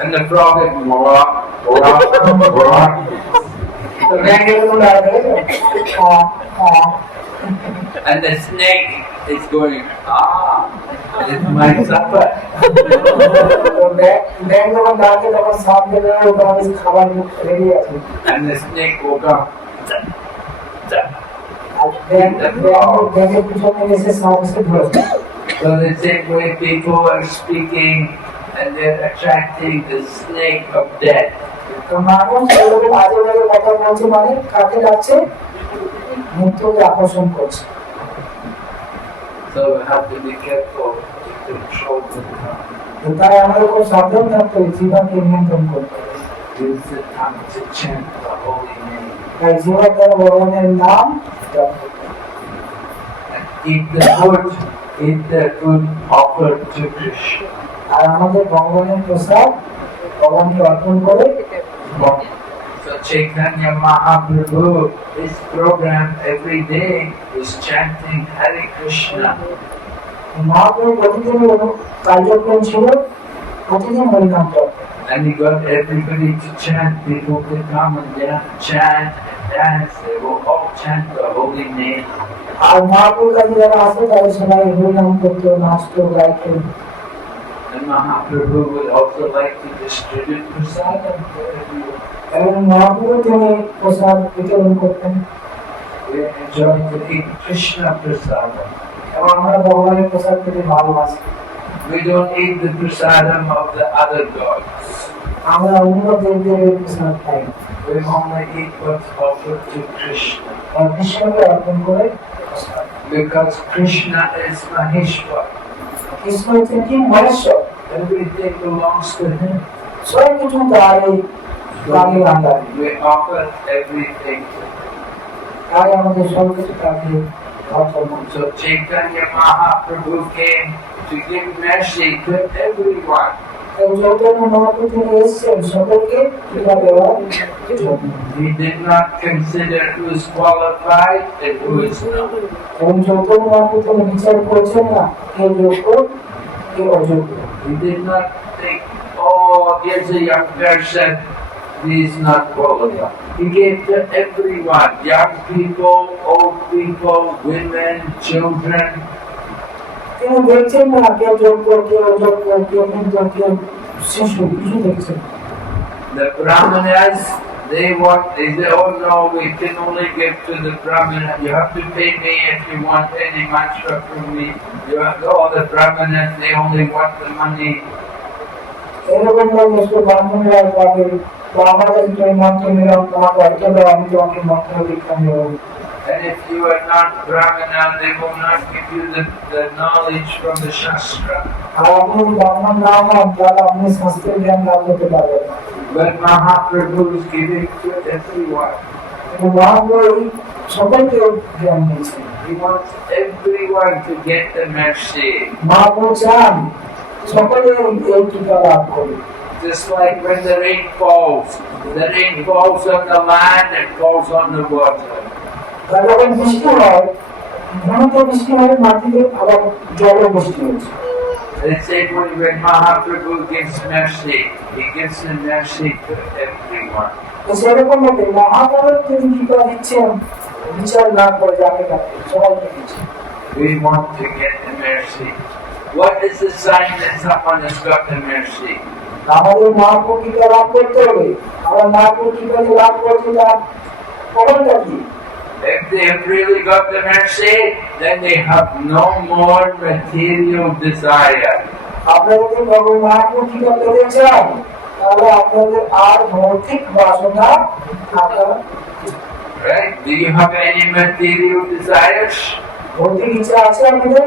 And the frog is rock, rock, rock. তো ব্যায়ামের কোনো ডাক দেখেছেন? And the snake is going, it's my supper. তো ব্যায়াম যখন ডাকে তখন সাপ দেবে তখন খাবার রেডি আছে। And the snake will go, zap, zap. আর ব্যায়ামের পিছনে এসে সাপ এসে ধরে। So the same way people are speaking and they're attracting the snake of death. তো মানুষ এরকম আজে বাজে কথা বলছে মানে কাকে যাচ্ছে? মৃত্যুকে আকর্ষণ করছে। So we have to be careful to control the tongue. তো তাই আমাদের খুব সাবধান থাকতে হবে, জীবনকে নিয়ন্ত্রণ করতে হবে। Use the tongue to chant the holy name. তাই জীবন দ্বারা ভগবানের নাম জপ করতে হবে। And eat the food offered to Krishna. আর আমাদের ভগবানের প্রসাদ ভগবানকে অর্পণ করে So Chaitanya Mahaprabhu, his program every day is chanting Hare Krishna. Mahaprabhu প্রতিদিন কার্যক্রম ছিল প্রতিদিন হরিনাম জপ। And he got everybody to chant. People to come and chant and dance. They will all chant the holy name. আর মহাপ্রভুর কাছে যারা আসে তাদের সবাই হরিনাম করতো, নাচতো, গাইতো। And Mahaprabhu would also like to distribute prasadam to everyone. এবং মহাপ্রভু তিনি প্রসাদ বিতরণ করতেন। We enjoy to eat Krishna prasadam. এবং আমরা ভগবানের প্রসাদ পেতে ভালোবাসি। We don't eat the prasadam of the other gods. আমরা অন্য দেবদেবের প্রসাদ খাই, We only eat what's offered to Krishna. আর কৃষ্ণকে অর্পণ করে প্রসাদ। Because Krishna is Maheshwar. Krishna হচ্ছেন কি Maheshwar, Everything belongs to him. সব কিছু তার এই প্রাণীর আন্ডারে। We offer everything to him. তাই আমাদের সব কিছু তাকে অর্পণ করতে So Chaitanya Mahaprabhu came to give mercy to everyone. হবে। চৈতন্য মহাপ্রভু তিনি এসেছেন সকলকে কৃপা দেওয়ার জন্য। He did not consider who is qualified and who is not. এবং চৈতন্য মহাপ্রভু তিনি বিচার করছেন না কে যোগ্য কে অযোগ্য। He did not think, oh, here's a young person, he's not qualified. He gave to everyone, young people, old people, women, children. তিনি দেখছেন না কে যোগ্য কে অযোগ্য কে বৃদ্ধ কে শিশু, কিছু দেখছেন। The brahmanas, they say, oh no, we can only give to the brahmana. You have to pay me if you want any mantra from me. You have all the brahmanas, they only want the money. এরকম মানুষকে ব্রাহ্মণরা পাবে, তো আমার কাছে তুমি মন্ত্র নিলাম, তোমাকে অর্থ দাও, আমি তোমাকে মন্ত্র দীক্ষা নেব। And if you are not brahmana, they will not give you the knowledge from the shastra. আর আপনি ব্রাহ্মণ না হন তাহলে আপনি শাস্ত্রের জ্ঞান লাভ করতে পারবেন না। But Mahaprabhu is giving to everyone. কিন্তু মহাপ্রভু এই সকলকে জ্ঞান দিয়েছেন। He wants everyone to get the mercy. Mahaprabhu চান সকলে এই টিকা লাভ করবে। Just like when the rain falls on the land and falls on the water. আর যখন বৃষ্টি হয়, ঘনত্ব বৃষ্টি হয় মাটিতে, আবার জলও বৃষ্টি হচ্ছে। They say when Mahaprabhu gives mercy, he gives the mercy to everyone. তো সেরকম ভাবে মহাপ্রভু তিনি টিকা দিচ্ছেন, বিচার না করে যাকে তাকে সবাইকে দিচ্ছেন। We want to get the mercy. What is the sign that someone has got the mercy? আমাদের মহাপ্রভু টিকা লাভ করতে হবে। আমরা মহাপ্রভু টিকা যে লাভ করছি তার প্রমাণটা কি? If they have really got the mercy, then they have no more material desire. আপনারা যদি ভগবান মহাপ্রভু টিকা পেতে চান, তাহলে আপনাদের আর ভৌতিক বাসনা থাকা, Right? Do you have any material desires? ভৌতিক ইচ্ছা আছে আপনাদের?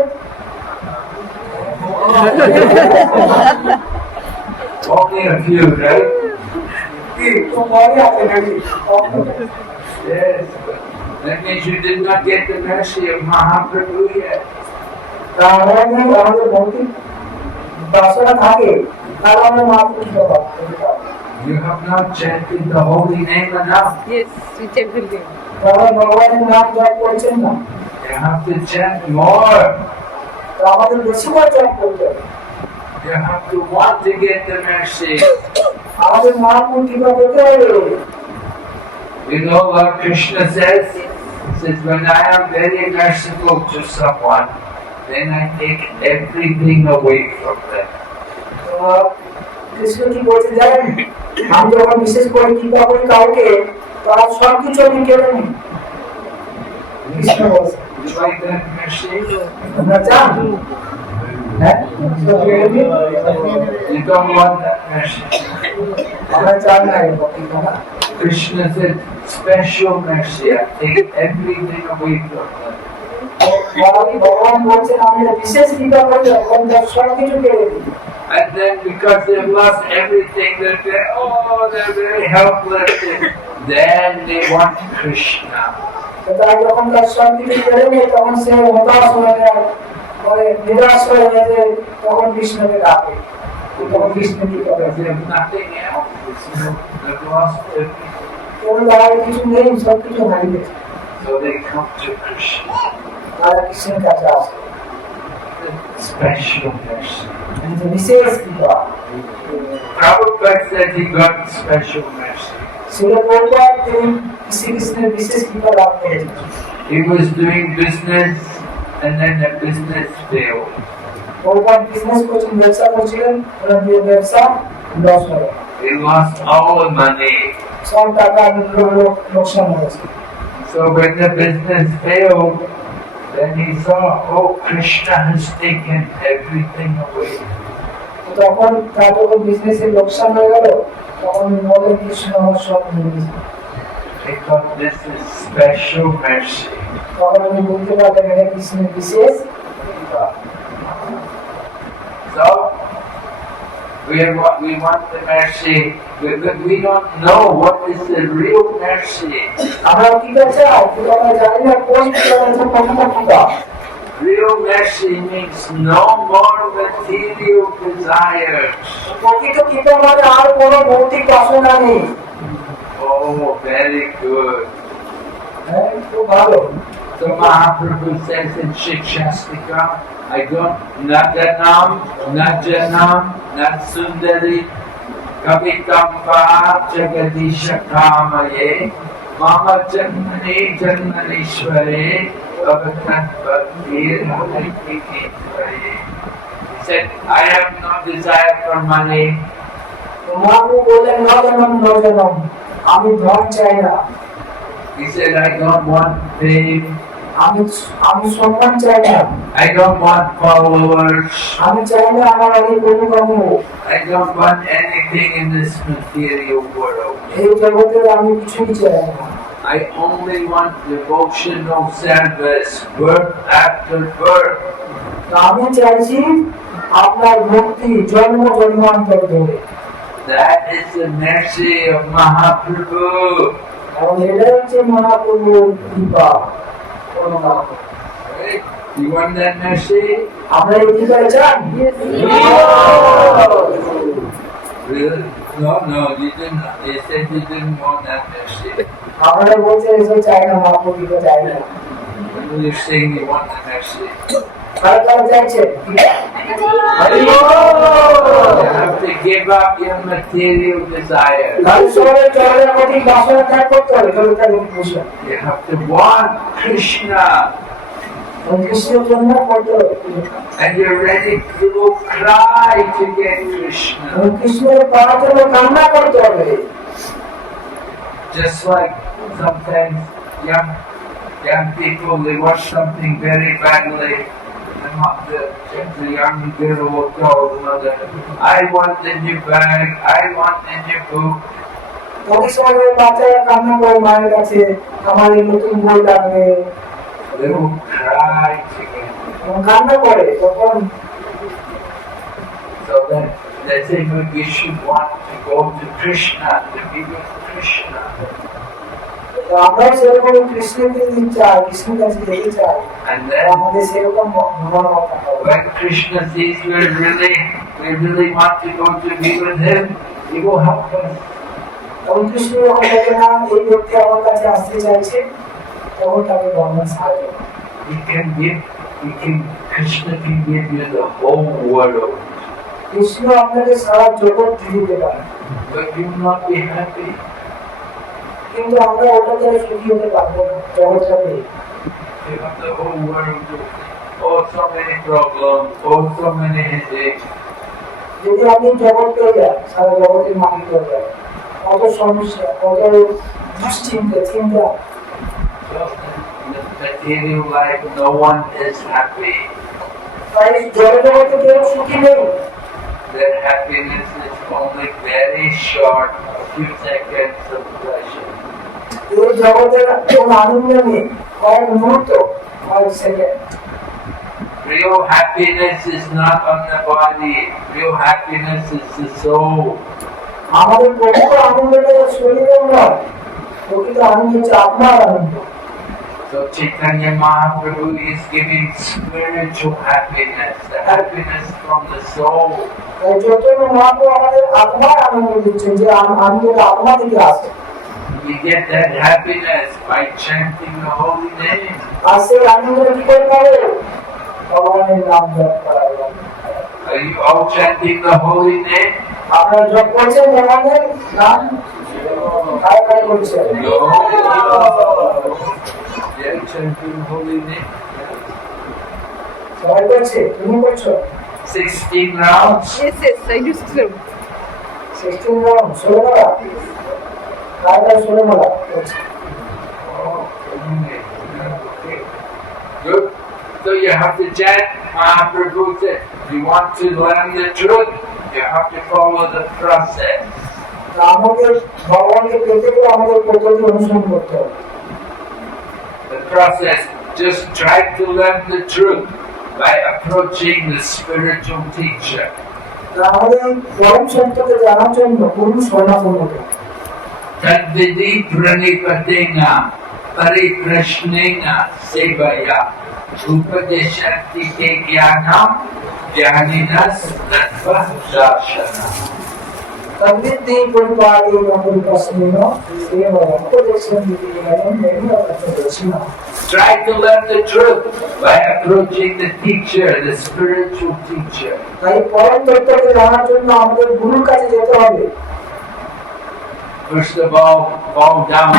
Only a few, right? তো মনে আছে নাকি? Yes. That means you did not get the mercy of Mahaprabhu yet. তাহলে আমাদের ভৌতিক বাসনা থাকে, তাহলে আমরা মহাপ্রভু টিকা পাবো। You have not chanted the holy name enough. Yes, we check with them. তাহলে ভগবানের নাম জপ করছেন না, You have to chant more. তো আমাদের বেশি করে জপ করতে হবে। You have to want to get the mercy. আমাদের মহাপ্রভু টিকা পেতে হবে। You know what Krishna says? He says, when I am very merciful to someone, then I take everything away from them. Krishna কি বলতে জানেন? আমি যখন বিশেষ করে টিকা করি কাউকে, তার সব কিছু আমি কেড়ে নিই। কৃষ্ণ বলছে, You like that mercy? তোমরা চান? হ্যাঁ? সব কেড়ে নিই? You don't want that mercy. আমরা চান না এরকম টিকা না। Krishna said, special mercy. I take everything away from them. ভগবান বলছেন আমি বিশেষ টিকা করি, তখন তার সব কিছু কেড়ে নিই। And then because they've lost everything, they're very helpless. Then they want Krishna. তাই যখন তার সব কিছু কেড়ে নেয়, তখন সে হতাশ হয়ে যায়, নিরাশ হয়ে যায়, তখন কৃষ্ণকে ডাকে। তখন কৃষ্ণ টিকা Because দেয়। they have nothing else. They've lost everything. কোনো তার কিছু নেই, সব কিছু হারিয়ে গেছে। So they come to Krishna. তারা কৃষ্ণের কাছে আসে। Special mercy. বিশেষ কৃপা। Prabhupada said he got special mercy. সেটা প্রভুপাদ তিনি শ্রীকৃষ্ণের বিশেষ কৃপা লাভ করেছেন। He was doing business and then the business failed. Prabhupada business করছেন, ব্যবসা করছিলেন, ওনার ব্যবসা লস হলো। He lost all the money. সব টাকা লোকসান হয়েছে। So when the business failed, Then he saw, oh, Krishna has taken everything away. তখন তার যখন বিজনেসের লোকসান হয়ে গেল তখন বলেন কৃষ্ণ আমার সব নিয়ে গেছে। Because this is special mercy. তখন আমি বলতে পারলাম এটা কৃষ্ণের বিশেষ কৃপা। So, we want the mercy, but we don't know what is the real mercy. আমরা কৃপা চাই কিন্তু আমরা জানি না কোন কৃপা হচ্ছে প্রকৃত কৃপা। Real mercy means no more material desires. প্রকৃত কৃপা মানে আর কোনো ভৌতিক বাসনা নেই। Oh, very good. হ্যাঁ, খুব ভালো। So Mahaprabhu says in Shikshastika, I don't, Nadanam, Najanam, Natsundari, Kavitampa, Jagadisha Kamaye, Mama Janmani, Janmanishware, Avatat Bhaktir, Haikikishware. He said, I have no desire for money. Mahaprabhu বললেন নজনম আমি ধন চাই না। He said, I don't want fame. আমি সম্মান চাই না। I don't want followers. আমি চাই না আমার অনেক অনুগম হোক। I don't want anything in this material world. এই জগতে আমি কিছুই চাই না। I only want devotional service, birth after birth. আমি চাইছি আপনার ভক্তি জন্ম জন্মান্তর ধরে। That is the mercy of Mahaprabhu. এবং এটাই হচ্ছে মহাপ্রভুর কৃপা। Right? You want that mercy? আমরা এই কৃপা চান? Really? No, you didn't. You said you didn't want that mercy. আমরা বলতে এসে চাই না মহাপ্রভু কৃপা চাই না। When you're saying you want the mercy, কারা কারা চাইছে? you have to give up your material desire. শহরের চলার প্রতি বাসনা ত্যাগ করতে হবে। You have to want Krishna. কৃষ্ণের জন্য করতে হবে। And you're ready to cry to get Krishna. কৃষ্ণের পাওয়ার জন্য কান্না করতে হবে। Just like sometimes young people, they watch something very badly, and the young girl will tell the mother, I want the new bag, I want the new book. অনেক সময় বাচ্চারা কান্না করে মায়ের কাছে আমার এই নতুন বই লাগবে, They will cry together. কান্না করে তখন So then they say, "But we should want to go to Krishna, to be with Krishna." আমরা সেরকম কৃষ্ণকে চাই, কৃষ্ণের কাছে যেতে চাই। And then আমাদের সেরকম মনোভাব থাকা হবে। when Krishna sees we really want to go to be with him, he will help us. তখন কৃষ্ণ যখন দেখে না এই ব্যক্তি আমার কাছে আসতে চাইছে তখন তাকে ভগবান সাহায্য করে। Krishna can give you the whole world, Krishna আপনাকে সারা জগৎ দিতে পারে, but you will not be happy. কিন্তু আমরা ওটাতে সুখী হতে পারবো না জগৎটাতে। You have the whole world. Oh, so many problems. Oh, so many headaches. যদি আপনি জগৎ পেয়ে যান, সারা জগতের মালিক হয়ে যান, কত সমস্যা, কত দুশ্চিন্তা, চিন্তা। So, in the material life, no one is happy. তাই জগতে কেউ সুখী নেই। Their happiness is only very short, a few seconds of pleasure. এই জগতের কোন আনন্দ নেই, কয়েক মুহূর্ত, কয়েক second. Real happiness is not on the body. Real happiness is the soul. আমাদের প্রকৃত আনন্দটা শরীরের নয়, প্রকৃত আনন্দ হচ্ছে আত্মার আনন্দ। So Chaitanya Mahaprabhu is giving spiritual happiness, the happiness from the soul. তাই চৈতন্য মহাপ্রভু আমাদের আত্মার আনন্দ দিচ্ছেন, যে আনন্দটা আত্মা থেকে আসে। We get that happiness by chanting the holy name. আর সেই আনন্দটা কি করে পাবে? ভগবানের নাম জপ করা। Are you all chanting the holy name? আপনারা জপ করছেন ভগবানের নাম? কারা কারা করছেন? No. Yeah, chanting the holy name. সবাই করছে? তুমি করছো? 16 rounds. Yes, I do so. 16 round, 16 মালা। কারা কারা 16 মালা করছে? Oh, okay. Good. So you have to chant Mahaprabhu said, if you want to learn the truth, you have to follow the process. আমাদের ভগবানকে পেতে গেলে আমাদের পদ্ধতি অনুসরণ করতে হবে। The process, just try to learn the truth by approaching the spiritual teacher. আমাদের পরম সত্যকে জানার জন্য গুরু শরণাপন্ন হতে হবে। Tadvidi pranipadena pariprashnena sevaya upadeshanti te jnanam jnaninas tattva darshana. तद्विद्धि परिपालेन परिपस्नेन सेवया उपदेशन्ति उपदेशना। Try to learn the truth by approaching the teacher, the spiritual teacher. তাই পরম তত্ত্বকে জানার জন্য আমাদের গুরুর কাছে যেতে হবে। First of all, fall down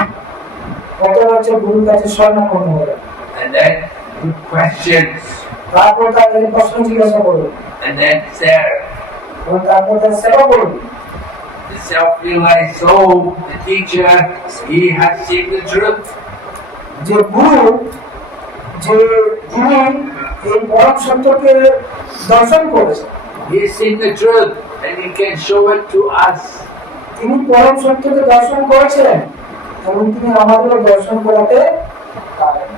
প্রথম হচ্ছে গুরুর কাছে শরণাপন্ন হবে, and then put questions তারপর তাদের প্রশ্ন জিজ্ঞাসা করবে, and then serve. এবং তারপর তার সেবা করবে। The self-realized soul, the teacher, he has seen the truth. যে গুরু যে তিনি এই পরম সত্যকে দর্শন করেছেন, He has seen the truth and he can show it to us. তিনি পরম সত্যকে দর্শন করেছেন এবং তিনি আমাদের দর্শন করাতে পারেন।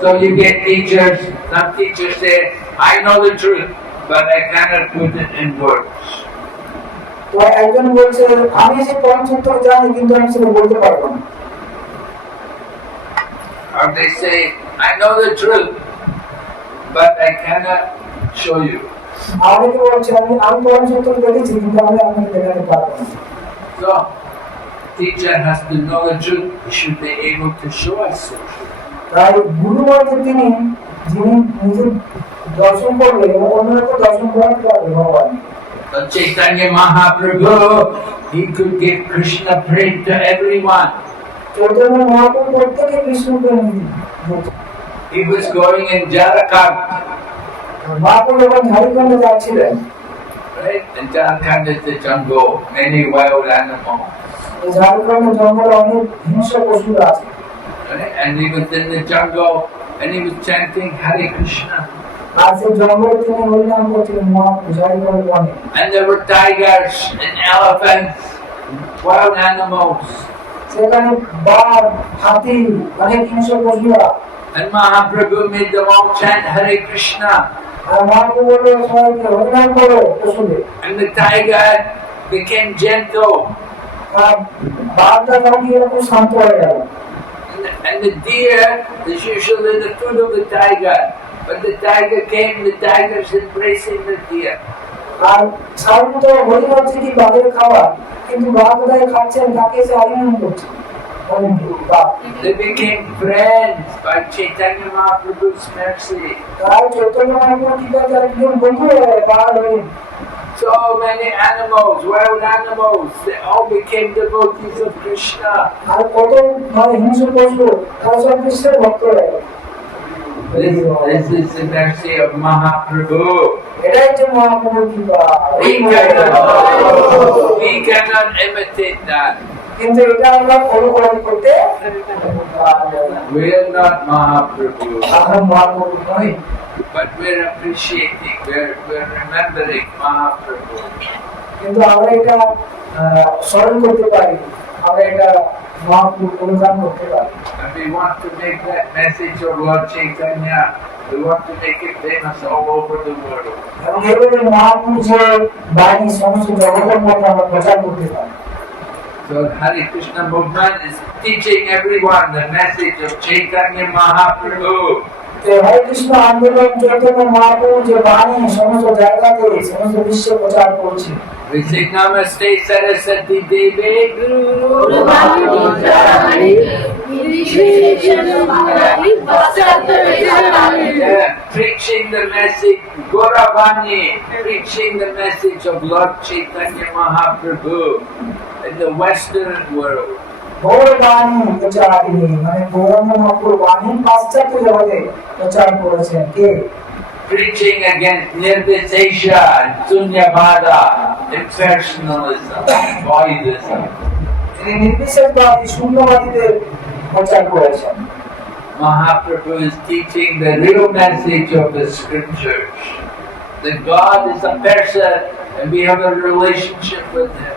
So you get teachers, some teachers say, I know the truth, but I cannot put it in words. তো একজন বলছে আমি যে পরম সত্যকে জানি কিন্তু আমি সেটা বলতে পারবো না। Or they say, I know the truth, but I cannot show you. অনেকে বলছে আমি পরম সত্যকে দেখেছি কিন্তু আমি আপনাকে দেখাতে পারবো না। So, teacher has to know the truth, he should be able to show us the truth. তাই গুরু বলতে তিনি যিনি নিজে দর্শন করবে এবং অন্যকে দর্শন করাতে পারবে ভগবান। So Chaitanya Mahaprabhu, he could give Krishna prem to everyone. Chaitanya Mahaprabhu প্রত্যেকে কৃষ্ণকে বলতেন। He was going in Jharkhand, Mahaprabhu যখন ঝাড়খণ্ডে যাচ্ছিলেন, right? And Jharkhand is the jungle, many wild animals. এই ঝাড়খণ্ডের জঙ্গলে অনেক হিংস্র পশুরা আছে। Right? And he was in the jungle and he was chanting Hare Krishna. আর সেই জঙ্গলে তিনি হরিনাম করছিলেন মহাপ্রভু ঝাড়খণ্ডের বনে। And there were tigers and elephants, wild animals. সেখানে বাঘ, হাতি, অনেক হিংস্র পশুরা। And Mahaprabhu made them all chant Hare Krishna. আর মহাপ্রভু বললেন সবাইকে হরিনাম করো পশুদের। And the tiger became gentle. আর বাঘটা তখন এরকম শান্ত হয়ে গেল। And the deer is usually the food of the tiger. But the tiger came, the tiger is embracing the deer. আর সাধারণত হরিণ হচ্ছে কি বাঘের খাবার, কিন্তু বাঘ কোথায় খাচ্ছেন তাকে এসে আলিঙ্গন করছে। They became friends by Chaitanya Mahaprabhu's mercy. তাই চৈতন্য মহাপ্রভু কৃপাতে একজন বন্ধু হয়ে গেল বাঘ হরিণ। So many animals, wild animals, they all became devotees of Krishna. আর কত হিংস্র পশু তারা সব কৃষ্ণের ভক্ত হয়ে গেল। This is the mercy of Mahaprabhu. এটাই হচ্ছে মহাপ্রভুর কৃপা। We cannot imitate that. কিন্তু এটা আমরা অনুকরণ করতে We are not Mahaprabhu, আমরা মহাপ্রভু নই, but we're appreciating, we're remembering Mahaprabhu. কিন্তু আমরা এটা স্মরণ করতে পারি, আমরা এটা মহাপ্রভু অনুদান করতে পারি। And we want to make that message of Lord Chaitanya, we want to make it famous all over the world. এবং এভাবে মহাপ্রভুর যে বাণী সমস্ত জগতের মধ্যে আমরা প্রচার করতে পারি। So Hare Krishna movement is teaching everyone the message of Chaitanya Mahaprabhu. তো হরে কৃষ্ণ আন্দোলন চৈতন্য মহাপ্রভু যে বাণী সমস্ত জায়গাতে সমস্ত বিশ্বে প্রচার করছে। We sing Namaste Saraswati Devi preaching the message, Gauravani, preaching the message of Lord Chaitanya Mahaprabhu in the Western world. Gour বাণী প্রচারিণী, মানে গৌর মহাপ্রভু বাণী পাশ্চাত্য জগতে প্রচার করেছেন কে? Preaching against Nirvishesha and Sunyavada, impersonalism, voidism. তিনি নির্বিশেষবাদী শূন্যবাদীদের প্রচার করেছেন। Mahaprabhu is teaching the real message of the scriptures. That God is a person and we have a relationship with Him.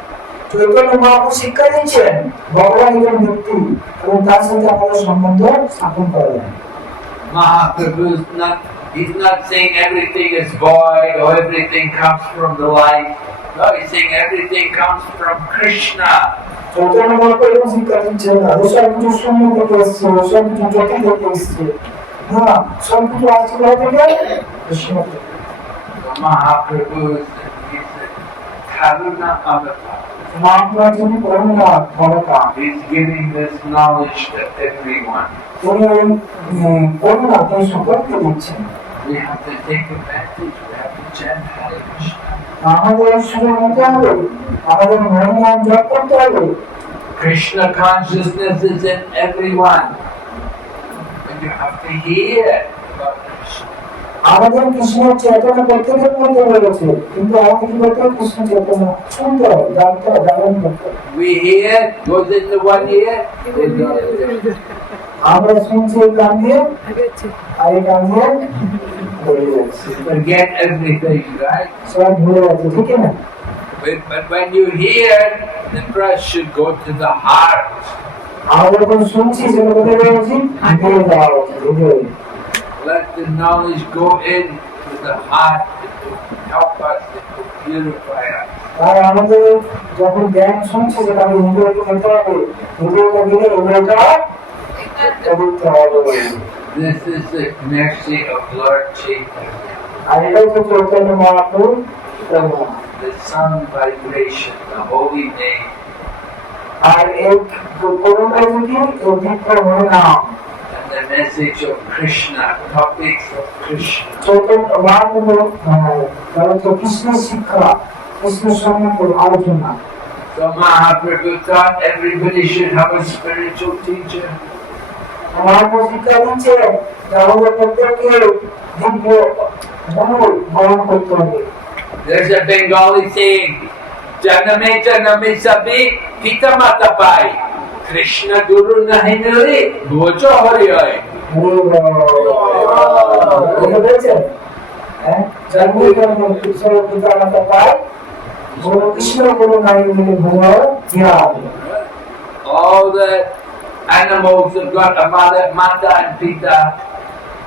Chaitanya Mahaprabhu শিক্ষা দিচ্ছেন ভগবান একজন ব্যক্তি এবং তার সাথে আমাদের সম্বন্ধ স্থাপন করেন। Mahaprabhu is he's not saying everything is void or everything comes from the light. No, he's saying everything comes from Krishna. Chaitanya Mahaprabhu এরকম শিক্ষা দিচ্ছেন না যে সব কিছু শূন্য থেকে এসছে, সব কিছু জ্যোতি থেকে এসছে, না সব কিছু আসছে কোথা থেকে? কৃষ্ণ থেকে। Mahaprabhu is Karuna Avatar. Mahaprabhu যিনি করুণা ক্ষমতা, He's giving this knowledge to everyone. তিনি করুণা তিনি সকলকে দিচ্ছেন। We have to take advantage. We have to chant Hare Krishna. আমাদের শুরু হতে হবে, আমাদের মহিমা জপ করতে হবে। Krishna consciousness is in everyone. And you have to hear about Krishna. আমাদের কৃষ্ণ চেতনা প্রত্যেকের মধ্যে রয়েছে, কিন্তু আমাদের কি করতে হবে? কৃষ্ণ চেতনা শুনতে হবে, জানতে হবে, ধারণ করতে হবে। We hear, goes into one ear, it goes. আমরা শুনছি এই কান দিয়ে, আর এই কান দিয়ে বেরিয়ে যাচ্ছে। Forget everything, right? সব ভুলে যাচ্ছে, ঠিক না? But when you hear, the brush should go to the heart. আমরা যখন শুনছি সেটা কোথায় যাওয়া উচিত? হৃদয়ে যাওয়া উচিত, হৃদয়ে। Let the knowledge go in to the heart to help us, to purify us. আর আমাদের যখন জ্ঞান শুনছি সেটা আমি হৃদয়ে যেতে হবে, হৃদয়টা গেলে হৃদয়টা পবিত্র হবে। This is the mercy of Lord Chaitanya, আর এটাই তো চৈতন্য মহাপ্রভুর করুণা। the sun vibration, the holy name. আর এই করুণা যদি এই দিব্য হরিনাম, And the message of Krishna, topics of Krishna. Chaitanya Mahaprabhu কৃষ্ণের শিক্ষা, কৃষ্ণের সম্বন্ধে আলোচনা। So Mahaprabhu thought everybody should have a spiritual teacher. Mahaprabhu শিক্ষা দিচ্ছে যে আমাদের প্রত্যেককে দিব্য গুরু গ্রহণ করতে হবে। There's a Bengali saying, Janame janame sabhi pita mata pai. Krishna Guru nahi mile, bojo hari hai. জন্মে জন্মে কৃষ্ণ পিতা মাতা পায়, গুরু কৃষ্ণ গুরু নাই মিলে ভুয়া জ্ঞান। All the animals have got a mata and pita.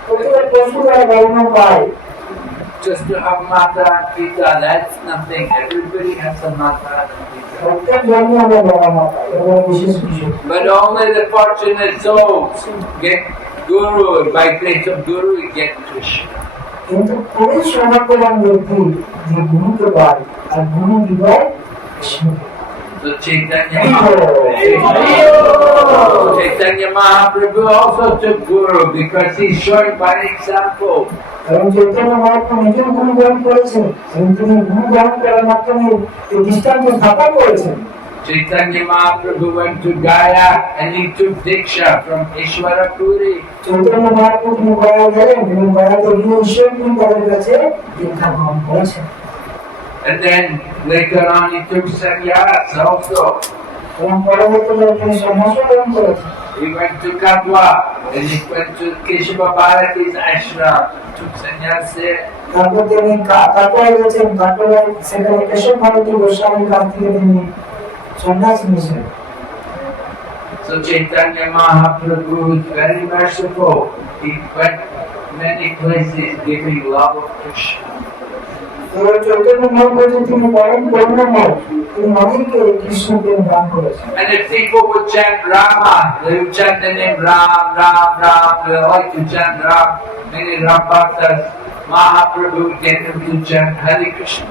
প্রত্যেক পশু তারা বর্ণ পায়। Just to have mata and pita, that's nothing. Everybody has a mata and pita. প্রত্যেক জন্মে আমরা বাবা মা পাই, এবং বিশেষ কিছু। But only the fortunate souls get Guru. By grace of Guru, you get Krishna. কিন্তু খুবই সৌভাগ্যবান ব্যক্তি যে গুরুকে পায়, আর গুরু কি পায়? Krishna. So Chaitanya Mahaprabhu also took Guru because he's showing by example. এবং চৈতন্য মহাপ্রভু নিজের গুরু গ্রহণ করেছেন, এবং তিনি গুরু গ্রহণ করার মাধ্যমে এই দৃষ্টান্ত স্থাপন করেছেন। Chaitanya Mahaprabhu went to Gaya and he took Diksha from Ishwara Puri. Chaitanya Mahaprabhu তিনি গয়া গেলেন, এবং গয়াতে গিয়ে ঈশ্বরপুর তাদের কাছে দীক্ষা গ্রহণ করেছেন। And then later on he took sannyas also. এবং পরবর্তীকালে তিনি সন্ন্যাস গ্রহণ করেছেন। He went to Katwa and he went to Keshava Bharati's ashram, took sannyas there. তারপর তিনি কাটোয়ায় গেছেন, কাটোয়ায় সেখানে কেশব ভারতী গোস্বামীর কাছ থেকে তিনি সন্ন্যাস নিয়েছেন। So Chaitanya Mahaprabhu is very merciful. He went many places giving love of Krishna. তো চৈতন্য মহাপ্রভু তিনি পরম করুণাময়, তিনি অনেককে কৃষ্ণকে দান করেছেন। And if people would chant Rama, they would chant the name Ram, Ram, Ram. They like to chant Ram. Many Ram Bhaktas, Mahaprabhu would get them to chant Hare Krishna.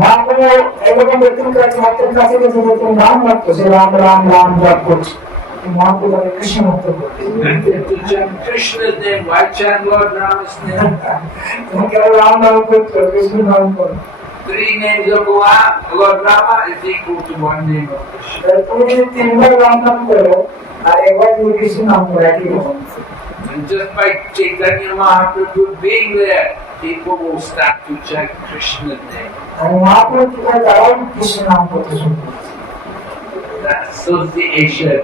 Mahaprabhu এরকম ব্যক্তির কাছে, ভক্তের কাছে গেছে যে তিনি রাম ভক্ত, সে রাম রাম রাম জপ করছে। মহাপ্রভু তাকে কৃষ্ণ ভক্ত করতেন। And to chant Krishna's name, why chant Lord Rama's name? তিনি কেবল রাম নাম করতো, কৃষ্ণ নাম করতো। 3 names of Lord Rama is equal to 1 name of Krishna. তুমি যদি তিনবার রাম নাম করো, আর একবার তুমি কৃষ্ণ নাম করো, একই রকম। And just by Chaitanya Mahaprabhu being there, people will start to chant Krishna's name. আর মহাপ্রভু কি করে তারাও কৃষ্ণ নাম করতে শুরু করেছে। That association.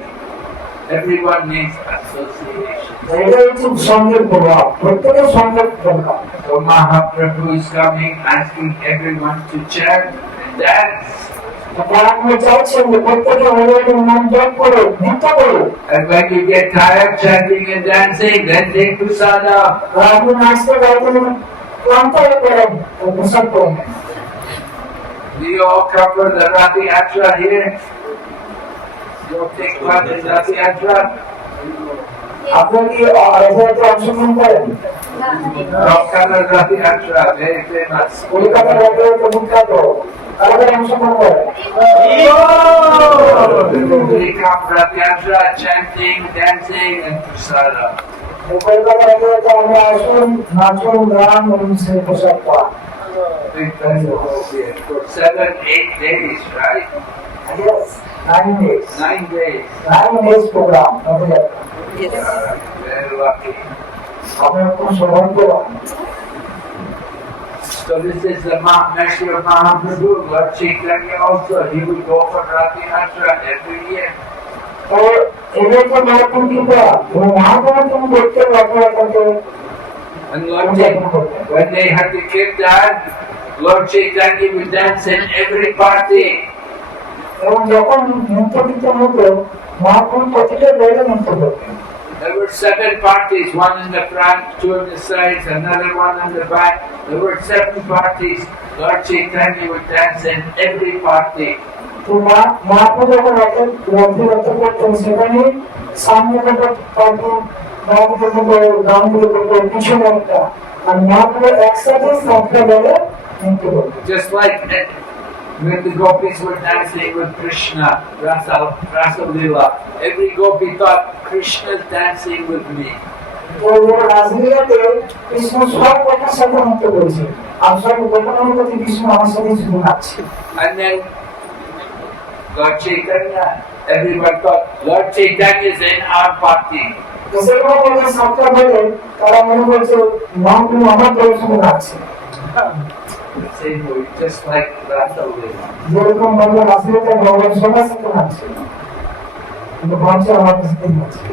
Everyone needs association. এটা হচ্ছে সঙ্গের প্রভাব, প্রত্যেকের সঙ্গের প্রভাব। So Mahaprabhu is coming, asking everyone to chant and dance. আপনি চাইছেন যে প্রত্যেকে হরিহরের নাম জপ করো, নৃত্য করো। And when you get tired chanting and dancing, then take prasada. আর আপনি নাচতে গাইতে ক্লান্ত হয়ে পড়েন, প্রসাদ করুন। Do you all cover the Rathi Yatra here? You all take part in Rathi Yatra? আপনারা কি রথযাত্রায় অংশগ্রহণ করেন? Cover Rathi Yatra, very famous. কলকাতার রথযাত্রা বিখ্যাত, তাদের অংশগ্রহণ করেন। They come Rathi Yatra, chanting, dancing and prasada. কলকাতার রথযাত্রা আমরা আসুন, নাচুন, গান এবং সেই প্রসাদ পান। Big festival here for 7-8 days, right? Yes, 9 days. 9 days. 9 days program, Rathyatra. Very lucky. আপনারা খুব সৌভাগ্যবান। So this is the mercy of Mahaprabhu. Lord Chaitanya also, he would go for Rathi Yatra every year. তো এদের তো মহাপুর কৃপা, এবং মহাপুর তুমি দেখতে রথযাত্রাকে And Lord Chaitanya, when they had the kirtan, Lord Chaitanya would dance in every party. এবং যখন নৃত্য কীর্তন হতো, মহাপুর প্রতিটা জায়গায় নৃত্য করতেন। There were 7 parties, one in the front, 2 on the sides, another one on the back. There were 7 parties. Lord Chaitanya would dance in every party. তো মহাপুর যখন রথযাত্রা করতেন, সেখানে সামনে একটা পার্টি গানগুলো করতেন, পিছনে একটা, আর মহাপুর একসাথে সবটা বেড়ে নৃত্য করতেন। Just like when the gopis were dancing with Krishna, Rasa Leela, every gopi thought Krishna's dancing with me. তো রাজলীলাতে কৃষ্ণ সব কথার সাথে নৃত্য করেছে, আর সব গোপনের প্রতি কৃষ্ণ আমার সাথে শুধু নাচছে। And then Lord Chaitanya, everyone thought Lord Chaitanya is in our party. তো সেরকম ভাবে সবটা বেড়ে তারা মনে করছে মহাপ্রভু আমার দলের সঙ্গে নাচছে। The same way, just like Rasa Leela. যেরকম ভাবে রাজলীলাতে ভগবান সবার সাথে নাচছে, কিন্তু ভাবছে আমার সাথে নাচছে।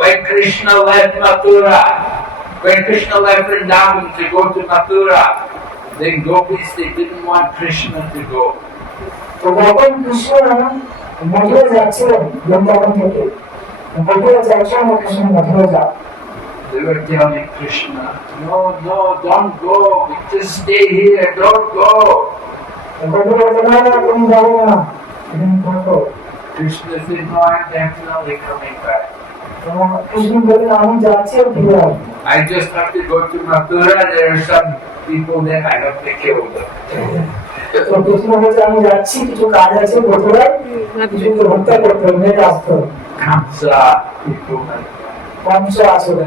When Krishna left Mathura, when Krishna left Vrindavan to go to Mathura, then gopis, they didn't want Krishna to go. তো যখন কৃষ্ণ মথুরা যাচ্ছিলেন বৃন্দাবন থেকে, মথুরা যাচ্ছিলেন, কৃষ্ণ মথুরা যান, They were telling Krishna, no, no, don't go, just stay here, don't go. Mathura বলছে না না তুমি যাবো না, তুমি থাকো। Krishna said, no, I'm definitely coming back. Krishna বললেন আমি যাচ্ছি আর ফিরে আসবো। I just have to go to Mathura, there are some people there, I have to kill them. তো কৃষ্ণ বলছে আমি যাচ্ছি, কিছু কাজ আছে মথুরায়, কিছুকে হত্যা করতে হবে, মেরে আসতে হবে। Kamsa, people like that. Kansa আসবে,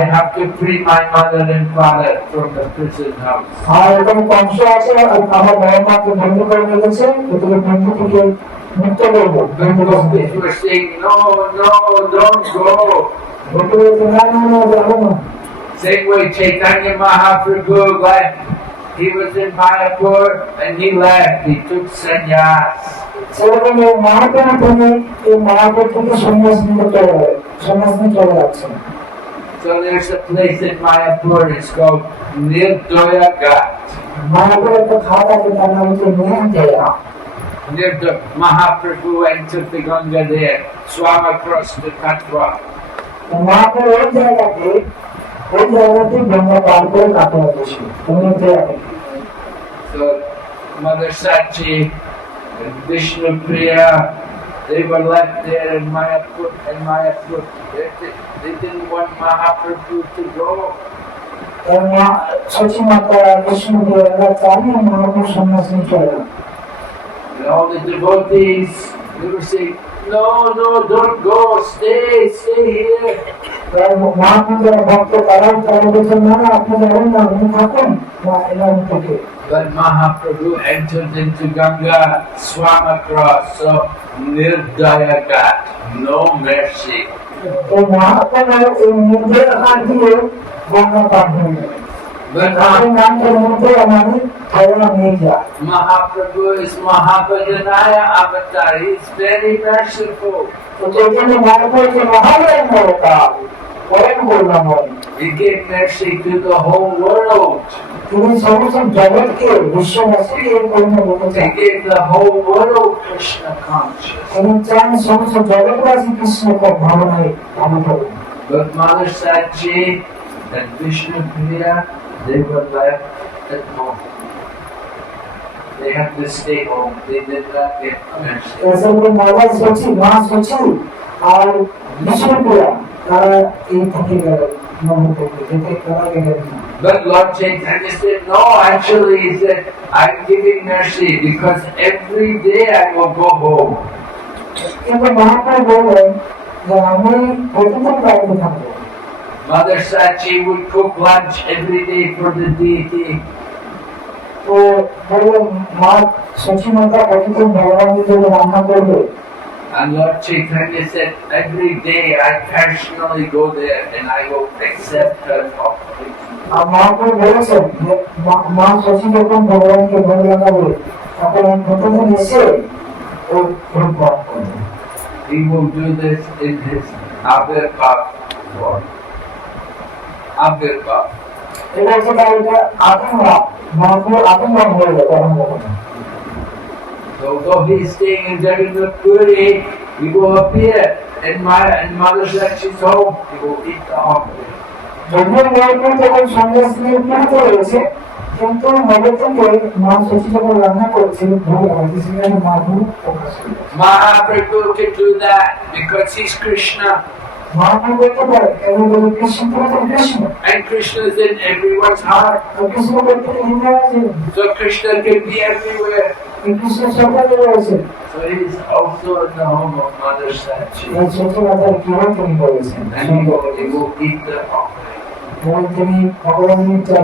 I have to free my mother and father from the prison house. আর এরকম কংস আছে, আমার বাবা মাকে বন্ধু করে রেখেছে, তোকে বন্ধু থেকে মুক্ত করবো। But gopis were saying, no, no, don't go. বন্ধু বলছে না না না যাবো না। Same way Chaitanya Mahaprabhu left. He was in Mayapur and he left. He took sannyas. সেরকম এই মহাপ্রভু থেকে এই মহাপ্রভু থেকে সন্ন্যাস নিতে চলে যায়, সন্ন্যাস নিয়ে চলে যাচ্ছে। So there's a place in Mayapur, it's called Nirdaya Ghat. Mahaprabhu একটা খাত আছে, তার নাম হচ্ছে নির্দয়া। Mahaprabhu entered the Ganga there, swam across the Katwa. Mahaprabhu ওই জায়গাতে গঙ্গা পার করে কাটোয়া গেছে, নির্দয়া থেকে। So Mother Sachi and Vishnu Priya, they were left there in Mayapur. They didn't want Mahaprabhu to go. Sachi মাতা বিষ্ণু দেবরা চান মহাপ্রভু সন্ন্যাস নিয়ে চলে যান। And all the devotees, they were saying, no, no, don't go, stay here. Mahaprabhu যারা ভক্ত তারা বলছেন না না আপনি যাবেন না, আপনি থাকুন এলাম থেকে। But Mahaprabhu entered into Ganga, swam across, so Nirdaya Ghat, no mercy. তো মহাপ্রভু এই নির্দয়া ঘাট দিয়ে গঙ্গা পার হয়ে গেলেন। But নামটা নির্দয়া মানে করুণা নিয়ে যায়। Mahaprabhu is Mahabhajanaya avatar, he is very merciful. তো চৈতন্য মহাপ্রভু যে মহাবীর অবতার, পরম করুণাময়। He gave mercy to the whole world. তিনি সমস্ত জগৎকে বিশ্ববাসীকে এই করুণা করতে He চান। gave the whole world Krishna consciousness. তিনি চান সমস্ত জগৎবাসী কৃষ্ণকে ভাবনায় ভাবিত হোক। But Mother Sachi and Vishnu Priya, they were left at home. They had to stay home. They did not get mercy. এসবে মালা সচি মা সচি আর বিষ্ণুপ্রিয়া তারা এই থেকে গেলেন নবদ্বীপে যেতে তারা গেলেন না। But Lord Chaitanya said, no, actually he said, I'm giving mercy because every day I will go home. কিন্তু মহাপ্রভু বললেন যে আমি প্রতিদিন বাড়িতে থাকবো। Mother Sachi would cook lunch every day for the deity. তো বললেন মা সচি মাতা প্রতিদিন ভগবানের জন্য রান্না করবে। And Lord Chaitanya said, every day I personally go there and I will accept her offering. আর মহাপ্রভু বলেছেন যে মা সচি যখন ভগবানকে ভোগ লাগাবে তখন প্রতিদিন এসে ওই ভোগ গ্রহণ করবে। He will do this in his Avirbhav form. Avirbhav. এটা হচ্ছে তার এটা আত্মভাব মহাপ্রভু আত্মভাব হয়ে যায় তখন তখন। So though he is staying in Jagannath Puri, he will appear in Mother Sachi's home. He will eat the offering. যদিও মহাপ্রভু তখন সন্ন্যাসীদের পুরীতে রয়েছে কিন্তু নবদ্বীপে মা সচি যখন রান্না করছিল ভোগ লাগাচ্ছে সেখানে মহাপ্রভু প্রকাশ করলেন। Mahaprabhu can do that because he's Krishna. Mahaprabhu করতে পারে এবং বলে কৃষ্ণ পুরাতন Krishna And Krishna is in everyone's heart. আর কৃষ্ণ করতে হৃদয় আছে So Krishna can be everywhere. এই কৃষ্ণ সর্বত্র রয়েছে। So he is also in the home of Mother Sachi. এই সচি মাতার কিভাবে তিনি করেছেন And he will eat the offering. এবং তিনি ভগবানের যেটা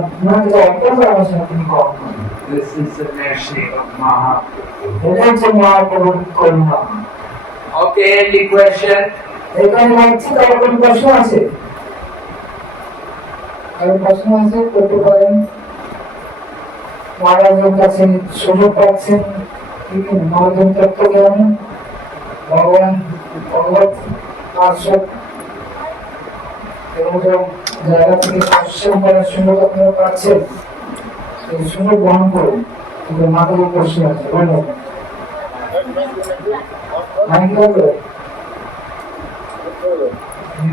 অর্পণ করা হয়েছে তিনি গ্রহণ করেন। This is the mercy of Mahaprabhu. এটা হচ্ছে মহাপ্রভুর করুণা। Okay, any question? এখানে লাগছে কারো কোনো প্রশ্ন আছে? কারো প্রশ্ন আছে করতে পারেন। মহারাজের কাছে সুযোগ পাচ্ছেন মহাজন তত্ত্ব জ্ঞান ভগবান ভগবত পার্শ্বদ এরকম জায়গা থেকে সৎসঙ্গ করার সুযোগ আপনারা পাচ্ছেন। এই সুযোগ গ্রহণ করুন। কিন্তু মাথায় প্রশ্ন আছে বলুন। মাইক লাগবে?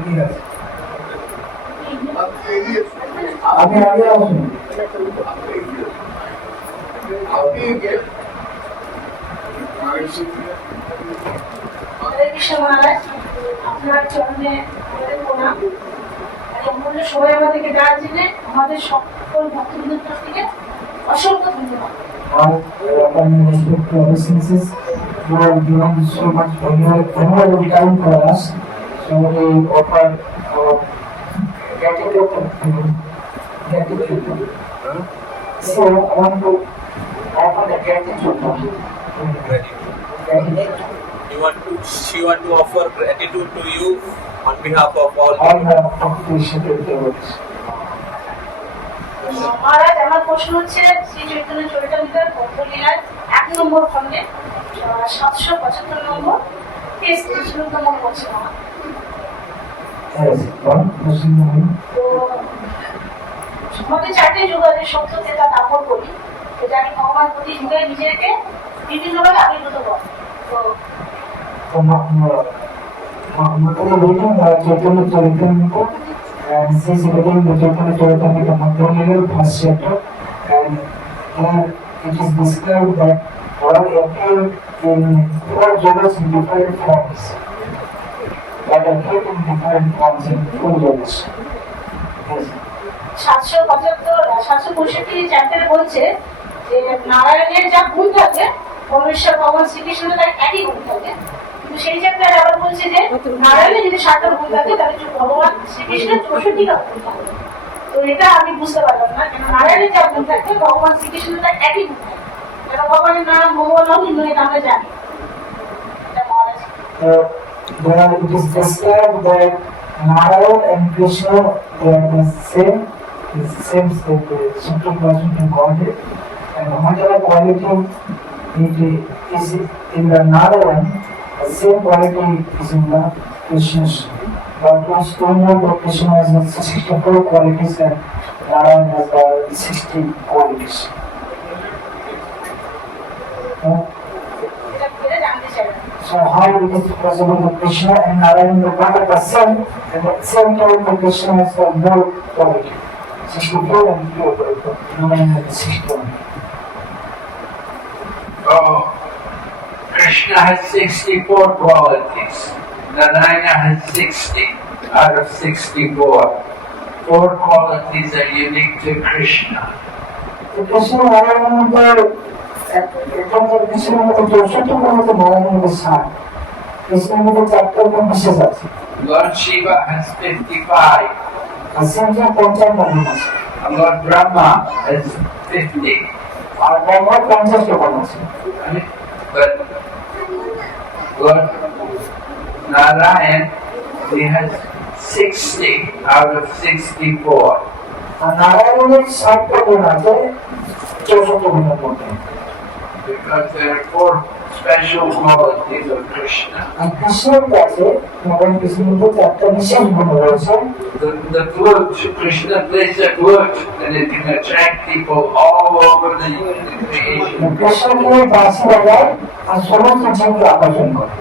ঠিক আছে। আপনি আগে আসুন। হরে কৃষ্ণ মহারাজ, আপনার চরণে প্রণাম। অমূল্য সবাই আমাদেরকে দেওয়ার জন্য আমাদের সকল ভক্তবৃন্দের তরফ থেকে অসংখ্য ধন্যবাদ। Upon respect to our senses, you have given so much valuable time for us, so we offer our gratitude to you. Gratitude. So I want to offer the gratitude to you. Gratitude. She want to offer gratitude to you on behalf of all All the appreciated devotees. মহারাজ, আমার প্রশ্ন হচ্ছে শ্রী চৈতন্য চরিতামৃতের ভক্তলীলার 1 নম্বর খণ্ডে 775 নম্বর page 3 নম্বর বলছে মহারাজ। Yes, one question only. তো আমাদের 4টে যুগ আছে, সত্য ত্রেতা দাপর কলি, যেটা আমি ভগবান প্রতি যুগে নিজেকে বিভিন্নভাবে আবির্ভূত করি। তো Matala reading Chaitanya Charitamrita and says regarding the Chaitanya Charitamrita Madhya first chapter, and here it is described that God appeared in 4 jewels in different forms. God appeared in different forms in 4 jewels. Yes. 765 চ্যাপ্টারে বলছে যে নারায়ণের যা গুণ থাকে পরমেশ্বর ভগবান শ্রীকৃষ্ণের তার একই গুণ থাকে, কিন্তু সেই চ্যাপ্টারে আবার বলছে যে নারায়ণের যদি 7টা গুণ থাকে তাহলে ভগবান শ্রীকৃষ্ণের 64টা গুণ থাকে। তো এটা আমি বুঝতে পারলাম না, কেন নারায়ণের যা গুণ থাকে ভগবান শ্রীকৃষ্ণের তার একই গুণ থাকে, কেন ভগবানের নাম ভগবান নাম কিন্তু এটা আমরা জানি। এটা মহারাজ There it is described that Narayan and Krishna they are the same supreme person in Godhead, and whatever quality it is in the Narayan, the same quality is in the Krishna. but once we know that Krishna has the 64 qualities and Narayana has the 60 qualities. এটা জানতে চাইলাম। So how it is possible that Krishna and Narayana are both the same, and at the same time the Krishna has the more quality. 64 and Narayana has 61. Oh, Krishna has 64 qualities. Narayana has 60 out of 64. 4 qualities are unique to Krishna. The Krishna Narayana একদম কৃষ্ণের মধ্যে 64 মতো নারায়ণের স্থান কৃষ্ণের মধ্যে 4টা গুণ বিশেষ আছে Lord Shiva has 55. আর সেখানে 55 গুণ আছে And Lord Brahma has 50. আর ব্রহ্মার 50টা গুণ আছে But Lord Narayan, he has 60 out of 64. আর নারায়ণের 60টা গুণ আছে 64 গুণের মধ্যে Because there are 4 special qualities of Krishna. আর কৃষ্ণের কাছে ভগবান কৃষ্ণের মধ্যে 4টা বিশেষ গুণ রয়েছে The flute, Krishna plays the flute and it can attract people all over the creation. কৃষ্ণকে বাঁশি বাজায় আর সমস্ত জীবকে আকর্ষণ করে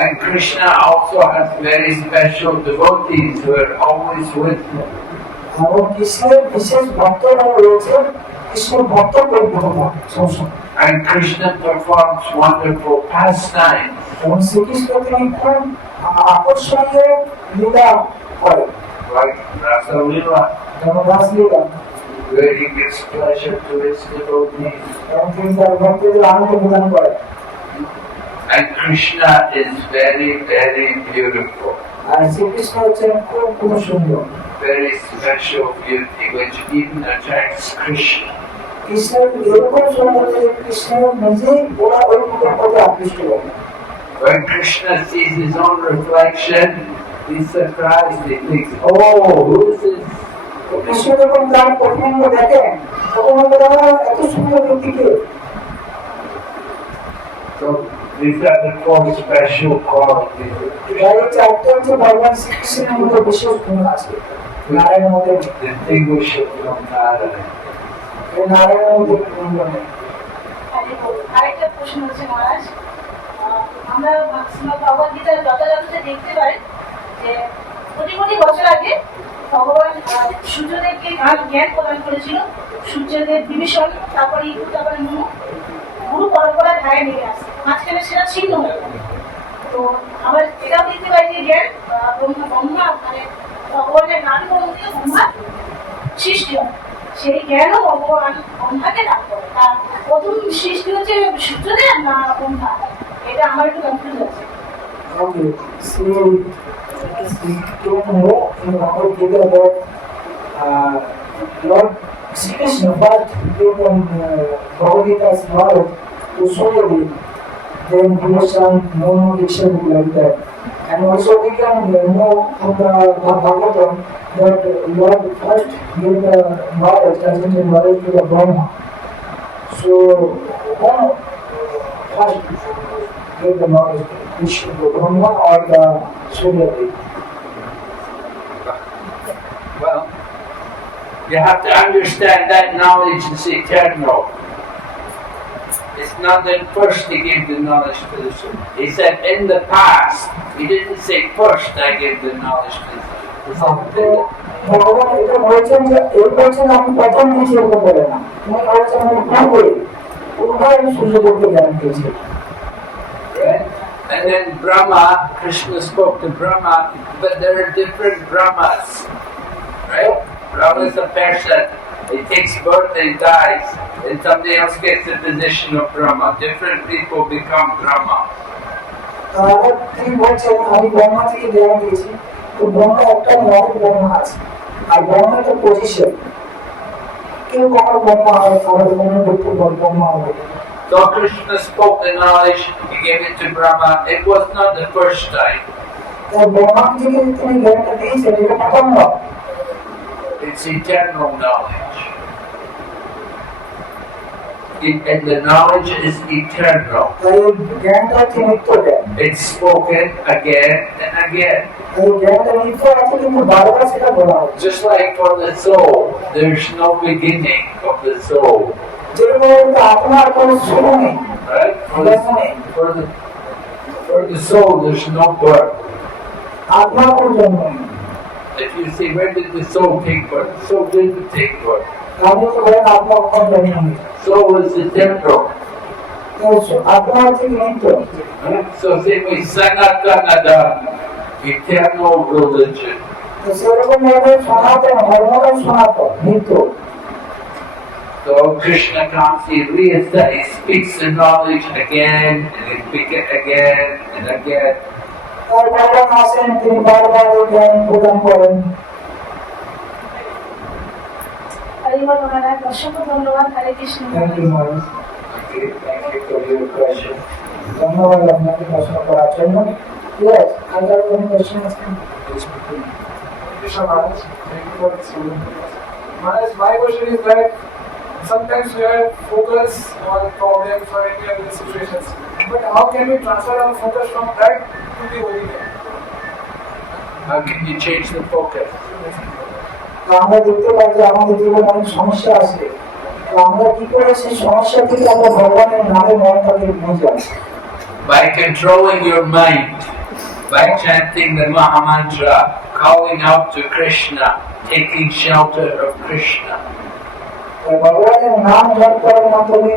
And Krishna also has very special devotees who are always with him. এবং কৃষ্ণের বিশেষ ভক্তরা রয়েছে কৃষ্ণের ভক্ত পরিপূর্ণ সবসময় And Krishna performs wonderful pastimes. এবং শ্রীকৃষ্ণ তিনি খুব আকর্ষণীয় লীলা করেন Like Rasa Leela, যেমন raslila where he gives pleasure to his devotees. এবং তিনি তার ভক্তদের আনন্দ প্রদান করেন And Krishna is very, very beautiful. আর শ্রীকৃষ্ণ হচ্ছেন খুব খুব সুন্দর Very special beauty which even attracts Krishna. কৃষ্ণের এরকম সুন্দর যে কৃষ্ণ নিজেই ওরা ওই রূপের প্রতি আকৃষ্ট করেন When Krishna sees his own reflection, he's surprised. He thinks, oh, who is this? Krishna যখন তার প্রতিবিম্ব দেখেন তখন ওরা এত সুন্দর ব্যক্তিকে So these are the 4 special qualities of Krishna. এই চারটে হচ্ছে ভগবান শ্রীকৃষ্ণের মধ্যে বিশেষ গুণ আছে নারায়ণের মধ্যে Distinguish it from Narayana. এই নারায়ণের মধ্যে গুণ নেই আরেকটা প্রশ্ন হচ্ছে মহারাজ আমরা ভগবদ গীতার যথাযথ দেখতে পাই যে কোটি কোটি বছর আগে ভগবান সূর্যদেবকে জ্ঞান প্রদান করেছিল সূর্যদেব বিভীষণ তারপরে ইন্দু তারপরে মনু গুরু পরম্পরা ধারে নিয়ে আসে মাঝখানে সেটা ছিন্ন হয়ে গেল তো আমরা এটাও দেখতে পাই যে জ্ঞান ব্রহ্মা মানে ভগবানের নারী কর্ম থেকে ব্রহ্মা সৃষ্টি হয় সেই জ্ঞানও ভগবান ব্রহ্মাকে লাভ করে তার প্রথম সৃষ্টি হচ্ছে সূর্যদেব না ব্রহ্মা এটা আমার একটু কনফিউজ আছে Okay, so we don't know in Bhagavad Gita about Lord Sri Krishna, but from Bhagavad Gita's knowledge to Suryadev, then Vibhishan, Monu, Diksha, like that. And also we can know from the Bhagavatam that Lord first gave the knowledge, transcendental knowledge to the Brahma. So, first gave the knowledge to Vishnu, the Brahma or the Suryadev. Well, you have to understand that knowledge is eternal. It's not that first he gave the knowledge to the soul. He said in the past. He didn't say first I gave the knowledge to the soul. He said, ভগবান এটা বলছেন যে এই বলছেন আমি প্রথম দিয়েছি এরকম বলে না তিনি বলছেন আমি পূর্বে পূর্বে আমি সূর্যদেবকে জ্ঞান দিয়েছি right? And then Brahma, Krishna spoke to Brahma, but there are different Brahmas, right? Brahma is a person. He takes birth and dies, and somebody else gets the position of Brahma. Different people become Brahma. তিনি বলছেন আমি ব্রহ্মা থেকে জ্ঞান দিয়েছি তো ব্রহ্মা একটা নয় ব্রহ্মা আছে আর ব্রহ্মা একটা পজিশন কেউ কখনো ব্রহ্মা হয় আবার কোনো ব্যক্তি ব্রহ্মা হবে So Krishna spoke the knowledge, he gave it to Brahma. It was not the first time. তাই ব্রহ্মা থেকে তিনি জ্ঞানটা দিয়েছেন এটা প্রথম নয় It's eternal knowledge. and the knowledge is eternal. তাই এই জ্ঞানটা হচ্ছে নিত্য জ্ঞান। It's spoken again and again. এই জ্ঞানটা নিত্য আছে কিন্তু বারবার সেটা বলা হচ্ছে। Just like for the soul, there's no beginning of the soul. যেরকম আপনার কোনো শুরু নেই, Right? For the soul, there's no birth. আপনার কোনো জন্ম নেই। If you see, where did the soul take birth? The soul didn't take birth. আপনি তো বলেন আপনার কোনো জন্ম নেই, Soul is the temporal. আপনার হচ্ছে নিত্য। Right? So say we Sanatana, eternal religion. তো সেরকম ভাবে সনাতন ধর্মটাই সনাতন নিত্য। So Krishna comes, he speaks the knowledge again, and he speaks it again and again. তার ভগবান আসেন, তিনি বারবার এই জ্ঞান প্রদান করেন। হরিবল মহারাজ, অসংখ্য ধন্যবাদ। হরে Krishna. Thank you, Maharaj. Okay, thank you for your question. ধন্যবাদ আপনাকে প্রশ্ন করার জন্য। Yes, other any questions? Krishna Maharaj, thank you for this video. Maharaj, my question is that sometimes we have focus on problems or any other situations, but how can we transfer our focus from that to the holy name? How can you change the focus? তো আমরা দেখতে পাই যে আমাদের জীবনে অনেক সমস্যা আছে, তো আমরা কি করে সেই সমস্যা থেকে আমরা ভগবানের নামে মনটাকে নিয়ে যাই? By controlling your mind, by chanting the Maha Mantra, calling out to Krishna, taking shelter of Krishna. ভগবানের নাম জপ করার মাধ্যমে,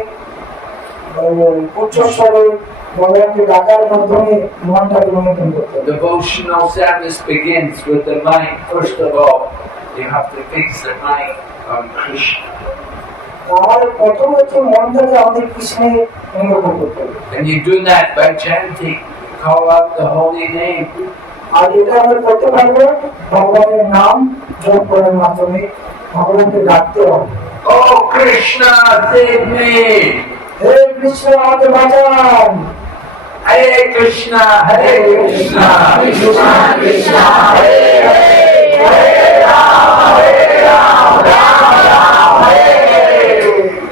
উচ্চস্বরে ভগবানকে ডাকার মাধ্যমে মনটাকে নিয়ন্ত্রণ করতে হবে। Devotional service begins with the mind. First of all, you have to fix the mind on Krishna. আমাদের প্রথম হচ্ছে মনটাকে আমাদের কৃষ্ণে নির্ভর করতে হবে। And you do that by chanting, call out the holy name. আর এটা আমরা করতে পারবো ভগবানের নাম জপ করার মাধ্যমে, ভগবানকে ডাকতে হবে। Oh Krishna, save me! হে কৃষ্ণ আমাকে বাঁচান। Hare Krishna, Hare Krishna, Krishna Krishna Hare Hare, Hare Ram Hare Ram, Ram Ram Hare Hare.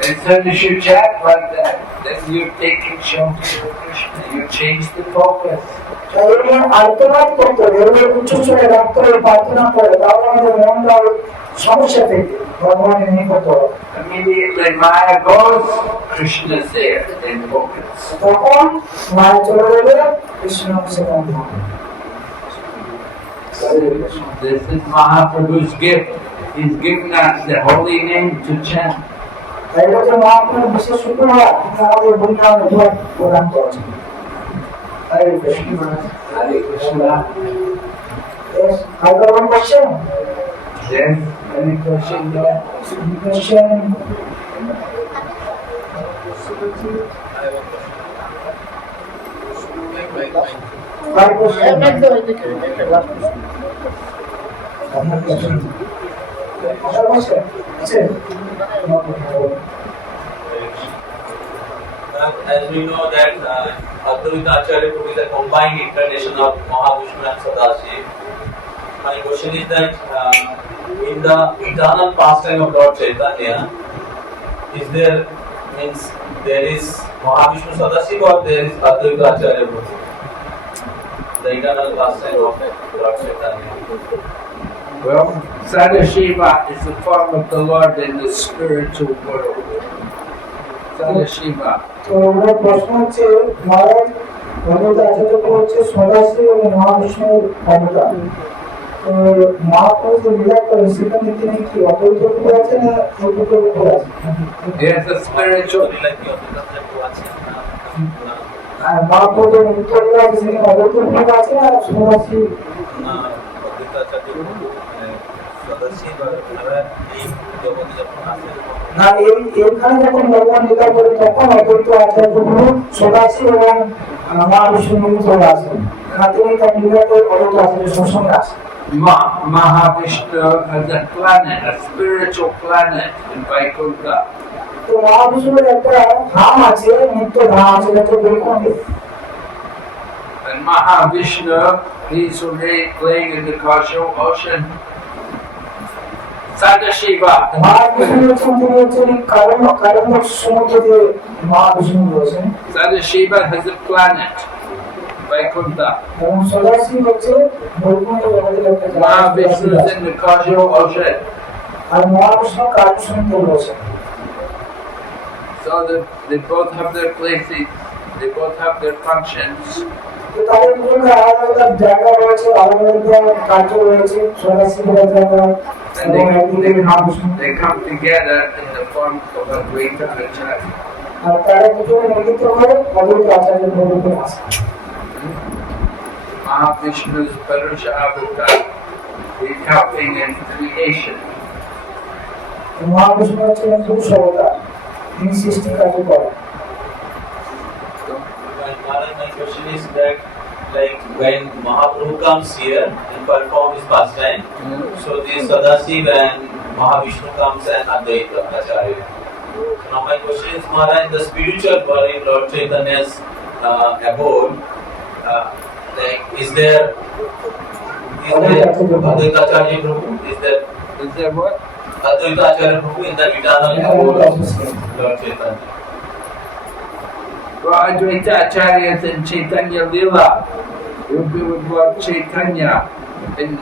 As soon as you chant like that, then you're taking shelter of Krishna. You change the focus. এরকম আর্তনাদ করতে হবে, এরকম উচ্চস্বরে ডাকতে হবে, প্রার্থনা করে, তাহলে আমাদের মনটা ওই সমস্যা থেকে ভগবানের নিকট হবে। Immediately Maya goes, Krishna is there in focus. তখন মায়া চলে যাবে, কৃষ্ণ সেখানে থাকবে। This is Mahaprabhu's gift. He's given us the holy name to chant. এটা হচ্ছে মহাপ্রভুর বিশেষ উপহার, তিনি আমাদের হরিনাম উপহার প্রদান করেছেন। হরে Krishna. Hare Krishna. Yes, I got one question. Yes, any question there? Any question? My question. Other question? Other question? That's it. As we know that Advaita Acharya Prabhu is a combined incarnation of Mahavishnu and Sadashiv. My question is that in the eternal pastime of Lord Chaitanya, is there is Mahavishnu Sadashiv or there is Advaita Acharya Prabhu? The eternal pastime of Lord Chaitanya. Well, Sadashiva is the form of the Lord in the spiritual world. Sadashiva. তো আমার প্রশ্ন হচ্ছে, মহারাজ ভগবত আচার্য হচ্ছে সদাশিব এবং মহাবিষ্ণুর অবতার। তো মহাপুরুষ যে লীলা করে সেখানে তিনি কি অদ্বৈত রূপে আছে না অদ্বৈত রূপে আছে? There's a spiritual. আর মহাপুরুষ যে নিত্য লীলা আছে সেখানে অদ্বৈত রূপে আছে না সদাশিব? না, এইখানে যখন ভগবান লীলা করে তখন অদ্বৈত আচার্য সদাশিব এবং মহাবিষ্ণু মিলিত হয়ে আসেন, না তিনি তার লীলাতে অদ্বৈত আচার্য সঙ্গে আসেন। Mahavishnu is a planet, a spiritual planet in Vaikuntha. তো মহাবিষ্ণুর একটা ধাম আছে, নিত্য ধাম আছে, যেটা বৈকুণ্ঠে। And Mahavishnu, he's playing in the causal ocean. Sadashiva. Mahavishnu হচ্ছেন তিনি হচ্ছেন কারণ সমুদ্র দিয়ে মহাবিষ্ণু রয়েছেন Sadashiva has a planet, Vaikuntha. এবং সদাশিব হচ্ছে বৈকুণ্ঠ জগতের একটা Mahavishnu জায়গা। is in the cosmic ocean. আর মহাবিষ্ণু কার্য সমুদ্র রয়েছেন So they both have their places, they both have their functions. তো তাদের দুজনের আলাদা আলাদা জায়গা রয়েছে আলাদা আলাদা কার্য রয়েছে সদাশিবের জায়গা And এবং একদিকে Mahavishnu they come together in the form of a great Acharya. আর তারা দুজনে মিলিত হয়ে অদ্বৈত আচার্যের প্রভুকে আসে Mahavishnu's Parusha Avatar is helping in creation. Mahavishnu হচ্ছেন পুরুষ অবতার তিনি সৃষ্টি কার্য করেন My question is that, like when Mahaprabhu comes here and perform his pastime, so the Sadasiv and Mahavishnu comes and Advaita Acharya. So now my question is, Maharaj, the spiritual body, Lord Chaitanya's abode, like is there Advaita Acharya Prabhu? Is there what? Advaita Acharya Prabhu in the eternal abode of Lord Chaitanya? Well, Advaita Acharya is in Chaitanya Lila. You'll be with Lord Chaitanya. In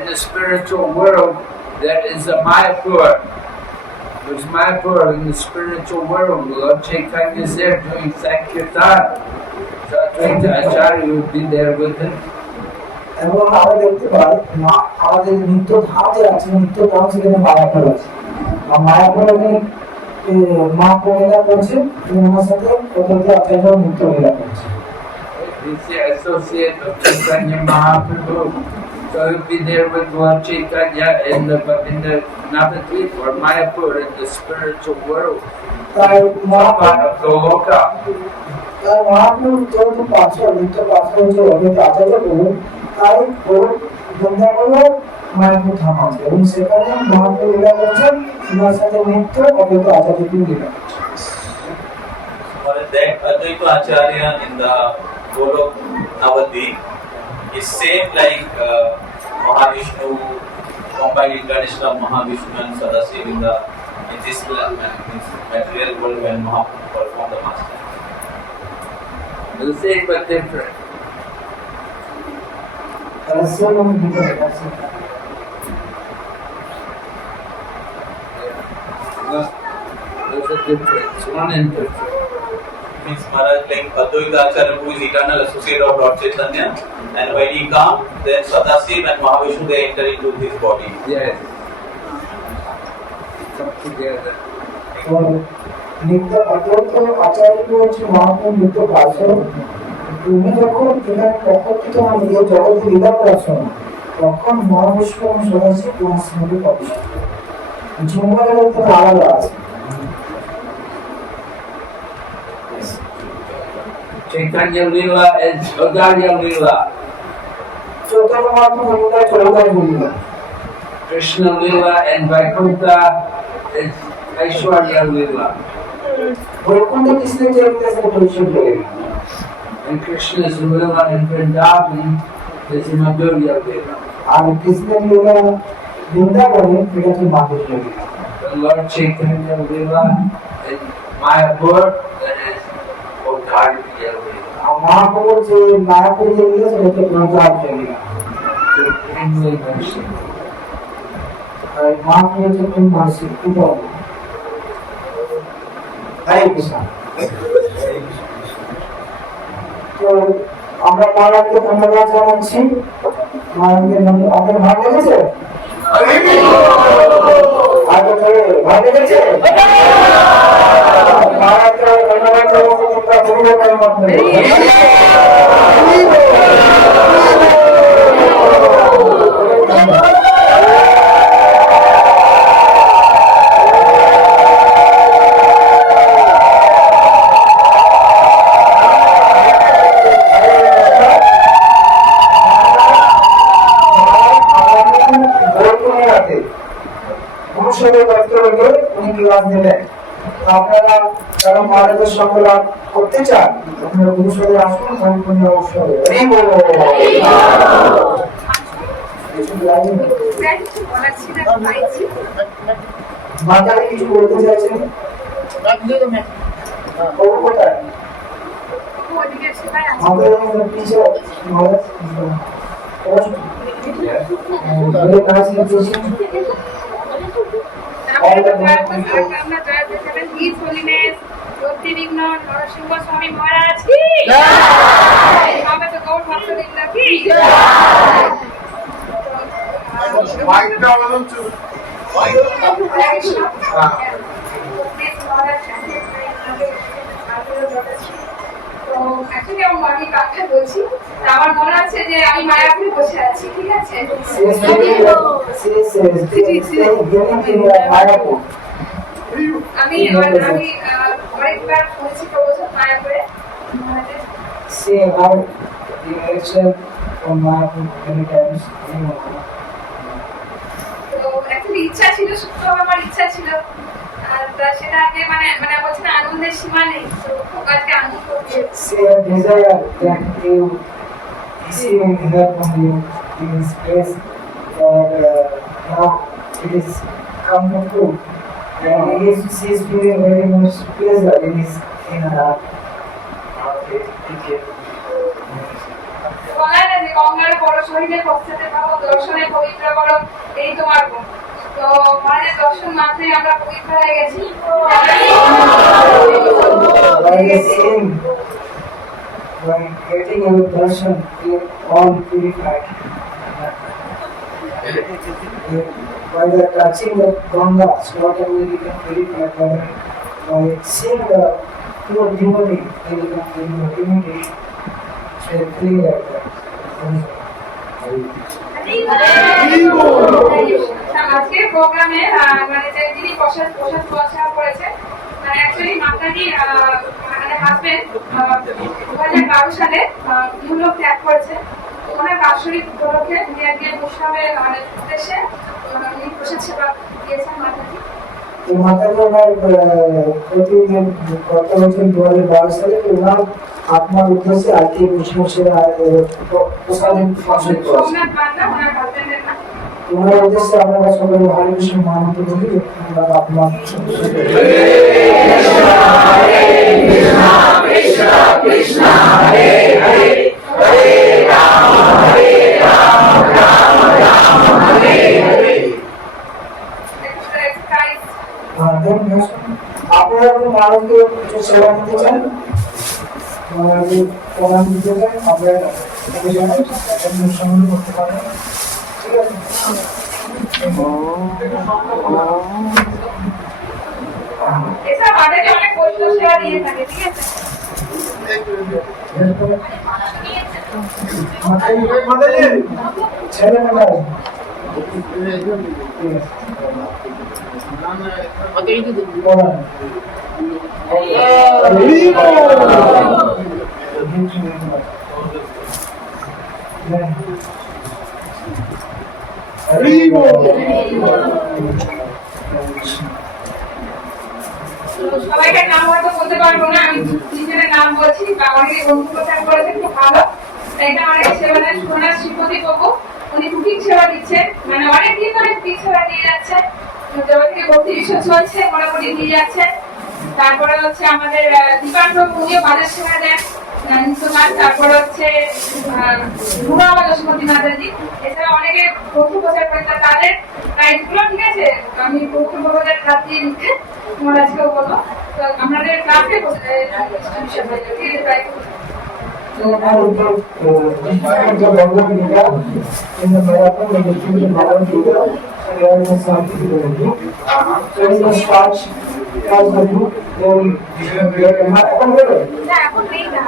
the spiritual world, there is a Mayapur. There's Mayapur in the spiritual world. Lord Chaitanya is there doing Sankirtan. So Advaita Acharya will be there with him. এবং আমরা দেখতে পাই আমাদের নিত্য ধাম যে আছে নিত্য ধাম সেখানে মায়াপুর আছে আর মায়াপুর এখানে মা পূর্ণিমা করছে ওনার সাথে অদ্বৈত আচার্য নিত্য লীলা করছে He's the associate of Chaitanya Mahaprabhu. So he'll be there with Lord Chaitanya in the Navadvip or Mayapur in the spiritual world. তাই Part of Goloka. মহাপুর যেহেতু পাঁচশো নিত্য পাঁচশো হচ্ছে অদ্বৈত আচার্য প্রভু তাই ওর বৃন্দাবনে মায়াপুর ধাম আছে এবং সেখানে মহাপুর লীলা করছেন ওনার সাথে নিত্য অদ্বৈত আচার্য তিনি লীলা Or that Advaita Acharya in the Golok Navadvip is same like Mahavishnu, combined incarnation of Mahavishnu and Sadasiv in this material world when Mahaprabhu performed the master. The same but different. রহস্য এবং বিপরীত আছে There's a difference, one and different. Means Maharaj, like Advaita Acharya who is eternal associate of Lord Chaitanya, and when he comes, then Sadasiv and Mahavishnu they enter into his body. Yes. Come together. और নিত্য অদ্বৈত আচার্য হচ্ছে মহাপুর নিত্য পার্শ্ব তুমি যখন এখানে প্রকৃত নিজের জগতে লীলা করার সময় তখন মহাবিষ্ণু এবং সদাশিব তোমার সঙ্গে পাবে জীবনের মধ্যে আলাদা আছে Chaitanya Lila and Chaudhary Lila. Chaitanya Mahaprabhu Leela চৌদার Leela Krishna Lila and Vaikuntha is Aishwarya Lila. Vaikuntha কৃষ্ণের যে লীলা সেটা পরিচয় করে And Krishna's Lila in Vrindavan is Madhurya Lila. আর কৃষ্ণের লীলা বৃন্দাবনে এটা হচ্ছে মাধুর্য লীলা The Lord Chaitanya Lila in Mayapur, that is Chaudhary Lila. আর মহাপ্রভুর যে মায়াপুর যে লীলা সেটা হচ্ছে প্রজাপতি লীলা Supremely mercy. আর মহাপ্রভু হচ্ছে কোন মাসি উত্তম হরে কৃষ্ণ তো আমরা মহারাজকে ধন্যবাদ জানাচ্ছি মহারাজকে আপনার ভালো লেগেছে আগে ধরে ভালো লেগেছে মহারাজকে ধন্যবাদ জানাচ্ছি তোমরা ভূমিকার মাধ্যমে আপনারা যারা মহারাজের সঙ্গে লাভ করতে চান আপনারা গুরুসঙ্গে আসুন সম্পূর্ণ অবসরে কিছু লাগে না। কিছু বলার ছিল না, পাইছি। মাতাকে কিছু বলতে চাইছেন? ও কোথায়? ওদিকে সবাই আছে। আমাদের পিছে মহারাজ মেরে কাজ করছি আমরা জয় দেখাবেন হিজ হোলিনেস জ্যোতির্বিঘ্ন নরসিংহ স্বামী মহারাজ কি আমরা তো গৌর ভক্তবৃন্দ কি আমার মনে আছে যে আমি মায়াপুরে বসে আছি, ঠিক আছে? আমি অনেকবার শুনেছি প্রবচন মায়াপুরে। See how the election from Mayapur many times. তো অ্যাকচুয়ালি ইচ্ছা ছিল, সত্য আমার ইচ্ছা ছিল, আর সেটা আগে মানে মানে বলছি না আনন্দের সীমা নেই, তো খুব আজকে আনন্দ করছি। See a desire that you receiving help from you in this place that now it is come to true. And he is feeling very much pleasure in his inner heart. Okay, thank you. বলা না যে গঙ্গার বড় শহীদের পশ্চাতে পাবো দর্শনে পবিত্র করো এই তোমার গুণ। তো মানে দর্শন মাত্রই আমরা পবিত্র হয়ে গেছি। By the same, by getting our darshan, we are all purified. By the touching of Ganga, slaughter we become purified. By seeing the pure devotee, we become purified immediately. So we are free like that. আজকের প্রোগ্রামে মানে যে যিনি প্রসাদ করেছে মানে actually মাতাজি মানে husband 2012 সালে Europe ত্যাগ করেছে। ওনার বাৎসরিক উপলক্ষে উনি আজকে মুসলামের মানে উদ্দেশ্যে উনি প্রসাদ সেবা দিয়েছেন মাতাজি। তো মাতাজি ওনার প্রতিদিন গত বছর 2012 সালে ওনার আত্মার উদ্দেশ্যে আজকে মুসলিম প্রসাদের ফাংশন করেছে। সোমনাথ বান্দা ওনার হাজবেন্ডের নাম। ওনার উদ্দেশ্যে আমরা সকলে হরে কৃষ্ণ মহামন্ত্র বলি ওনার আত্মার আপনারা কোনো মানুষকে কিছু সেবা দিতে চান, প্রণাম দিতে চান, আমরা সম্মান করতে পারেন, ঠিক আছে? এছাড়া মাতাজি অনেক বৈষ্ণব সেবা দিয়ে থাকে, ঠিক আছে? ছেলে মেলা সবাইকার নাম হয়তো বলতে পারবো না, আমি নিজের নাম বলছি বা অনেকে বন্ধু প্রচার করেছেন খুব ভালো। এটা অনেক সেবা দেন সোনার শ্রীপতি বাবু, উনি কুকিং সেবা দিচ্ছেন, মানে অনেকদিন ধরে কুকিং সেবা দিয়ে যাচ্ছে, যবে থেকে ভক্তি বিষয় চলছে মোটামুটি দিয়ে যাচ্ছে। তারপরে হচ্ছে আমাদের দীপান বাবু, উনিও বাজার সেবা দেন নিত্যমান। তারপরে হচ্ছে রুমাবা যশোমতী মাতাজি, এছাড়া অনেকে বন্ধু প্রচার করে তাদের প্রাইজগুলো, ঠিক আছে? আমি বন্ধু বাবুদের হাত দিয়ে নিতে তোমার আজকেও বলো, তো আমাদের ক্লাসে প্রাইজ এখন নেই না,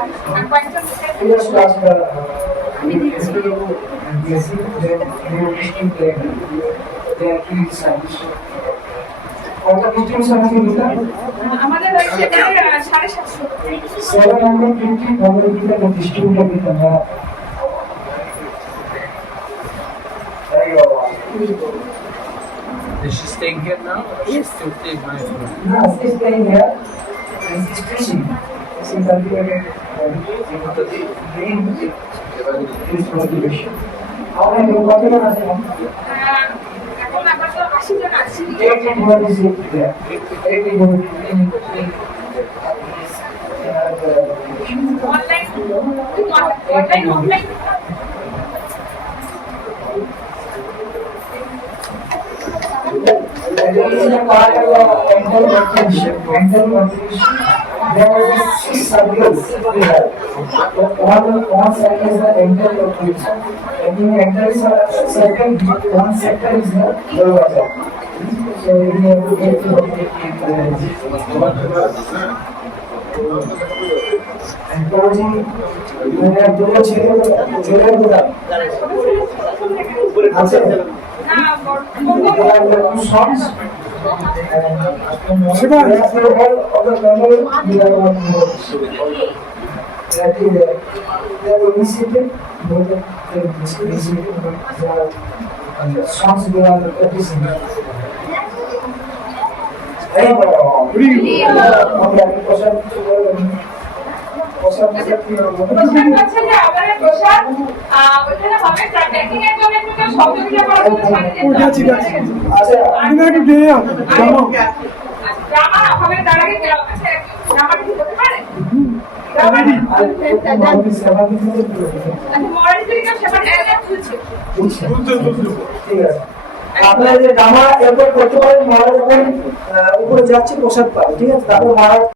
কয়েকজন আমি দিচ্ছি। আমাদের হচ্ছে 750 Is she staying here now? Yes. Still staying my No, she's staying here and she's preaching. She cultivated green this motivation. আমরা কতজন আছে এখন আমরা তো 80 জন আছি। Online offline There is a part of mental condition. There are 6 circles we have. One circle is the mental condition. When you enter a circle, one sector is the Darwaza. So we have to get to and closing, we have to go check songs. Should I have all of the memory? We are on that is they are initiated, the songs we are practicing. Hey, প্রশ্ন হচ্ছে যে আমাদের প্রসাদ ওখানে হবে tracking এর জন্য একটু শব্দ দিলে পড়া যাবে ঠিক আছে আচ্ছা তুমি একটু দিয়ে যাও গ্রামার হবে তার আগে আছে গ্রামার কি হতে পারে মরালি থেকে সেবাটা চলছে ঠিক আছে আপনারা যে জামা এরপর করতে পারেন মহারাজ যখন উপরে যাচ্ছে প্রসাদ পাবে ঠিক আছে তারপর মহারাজ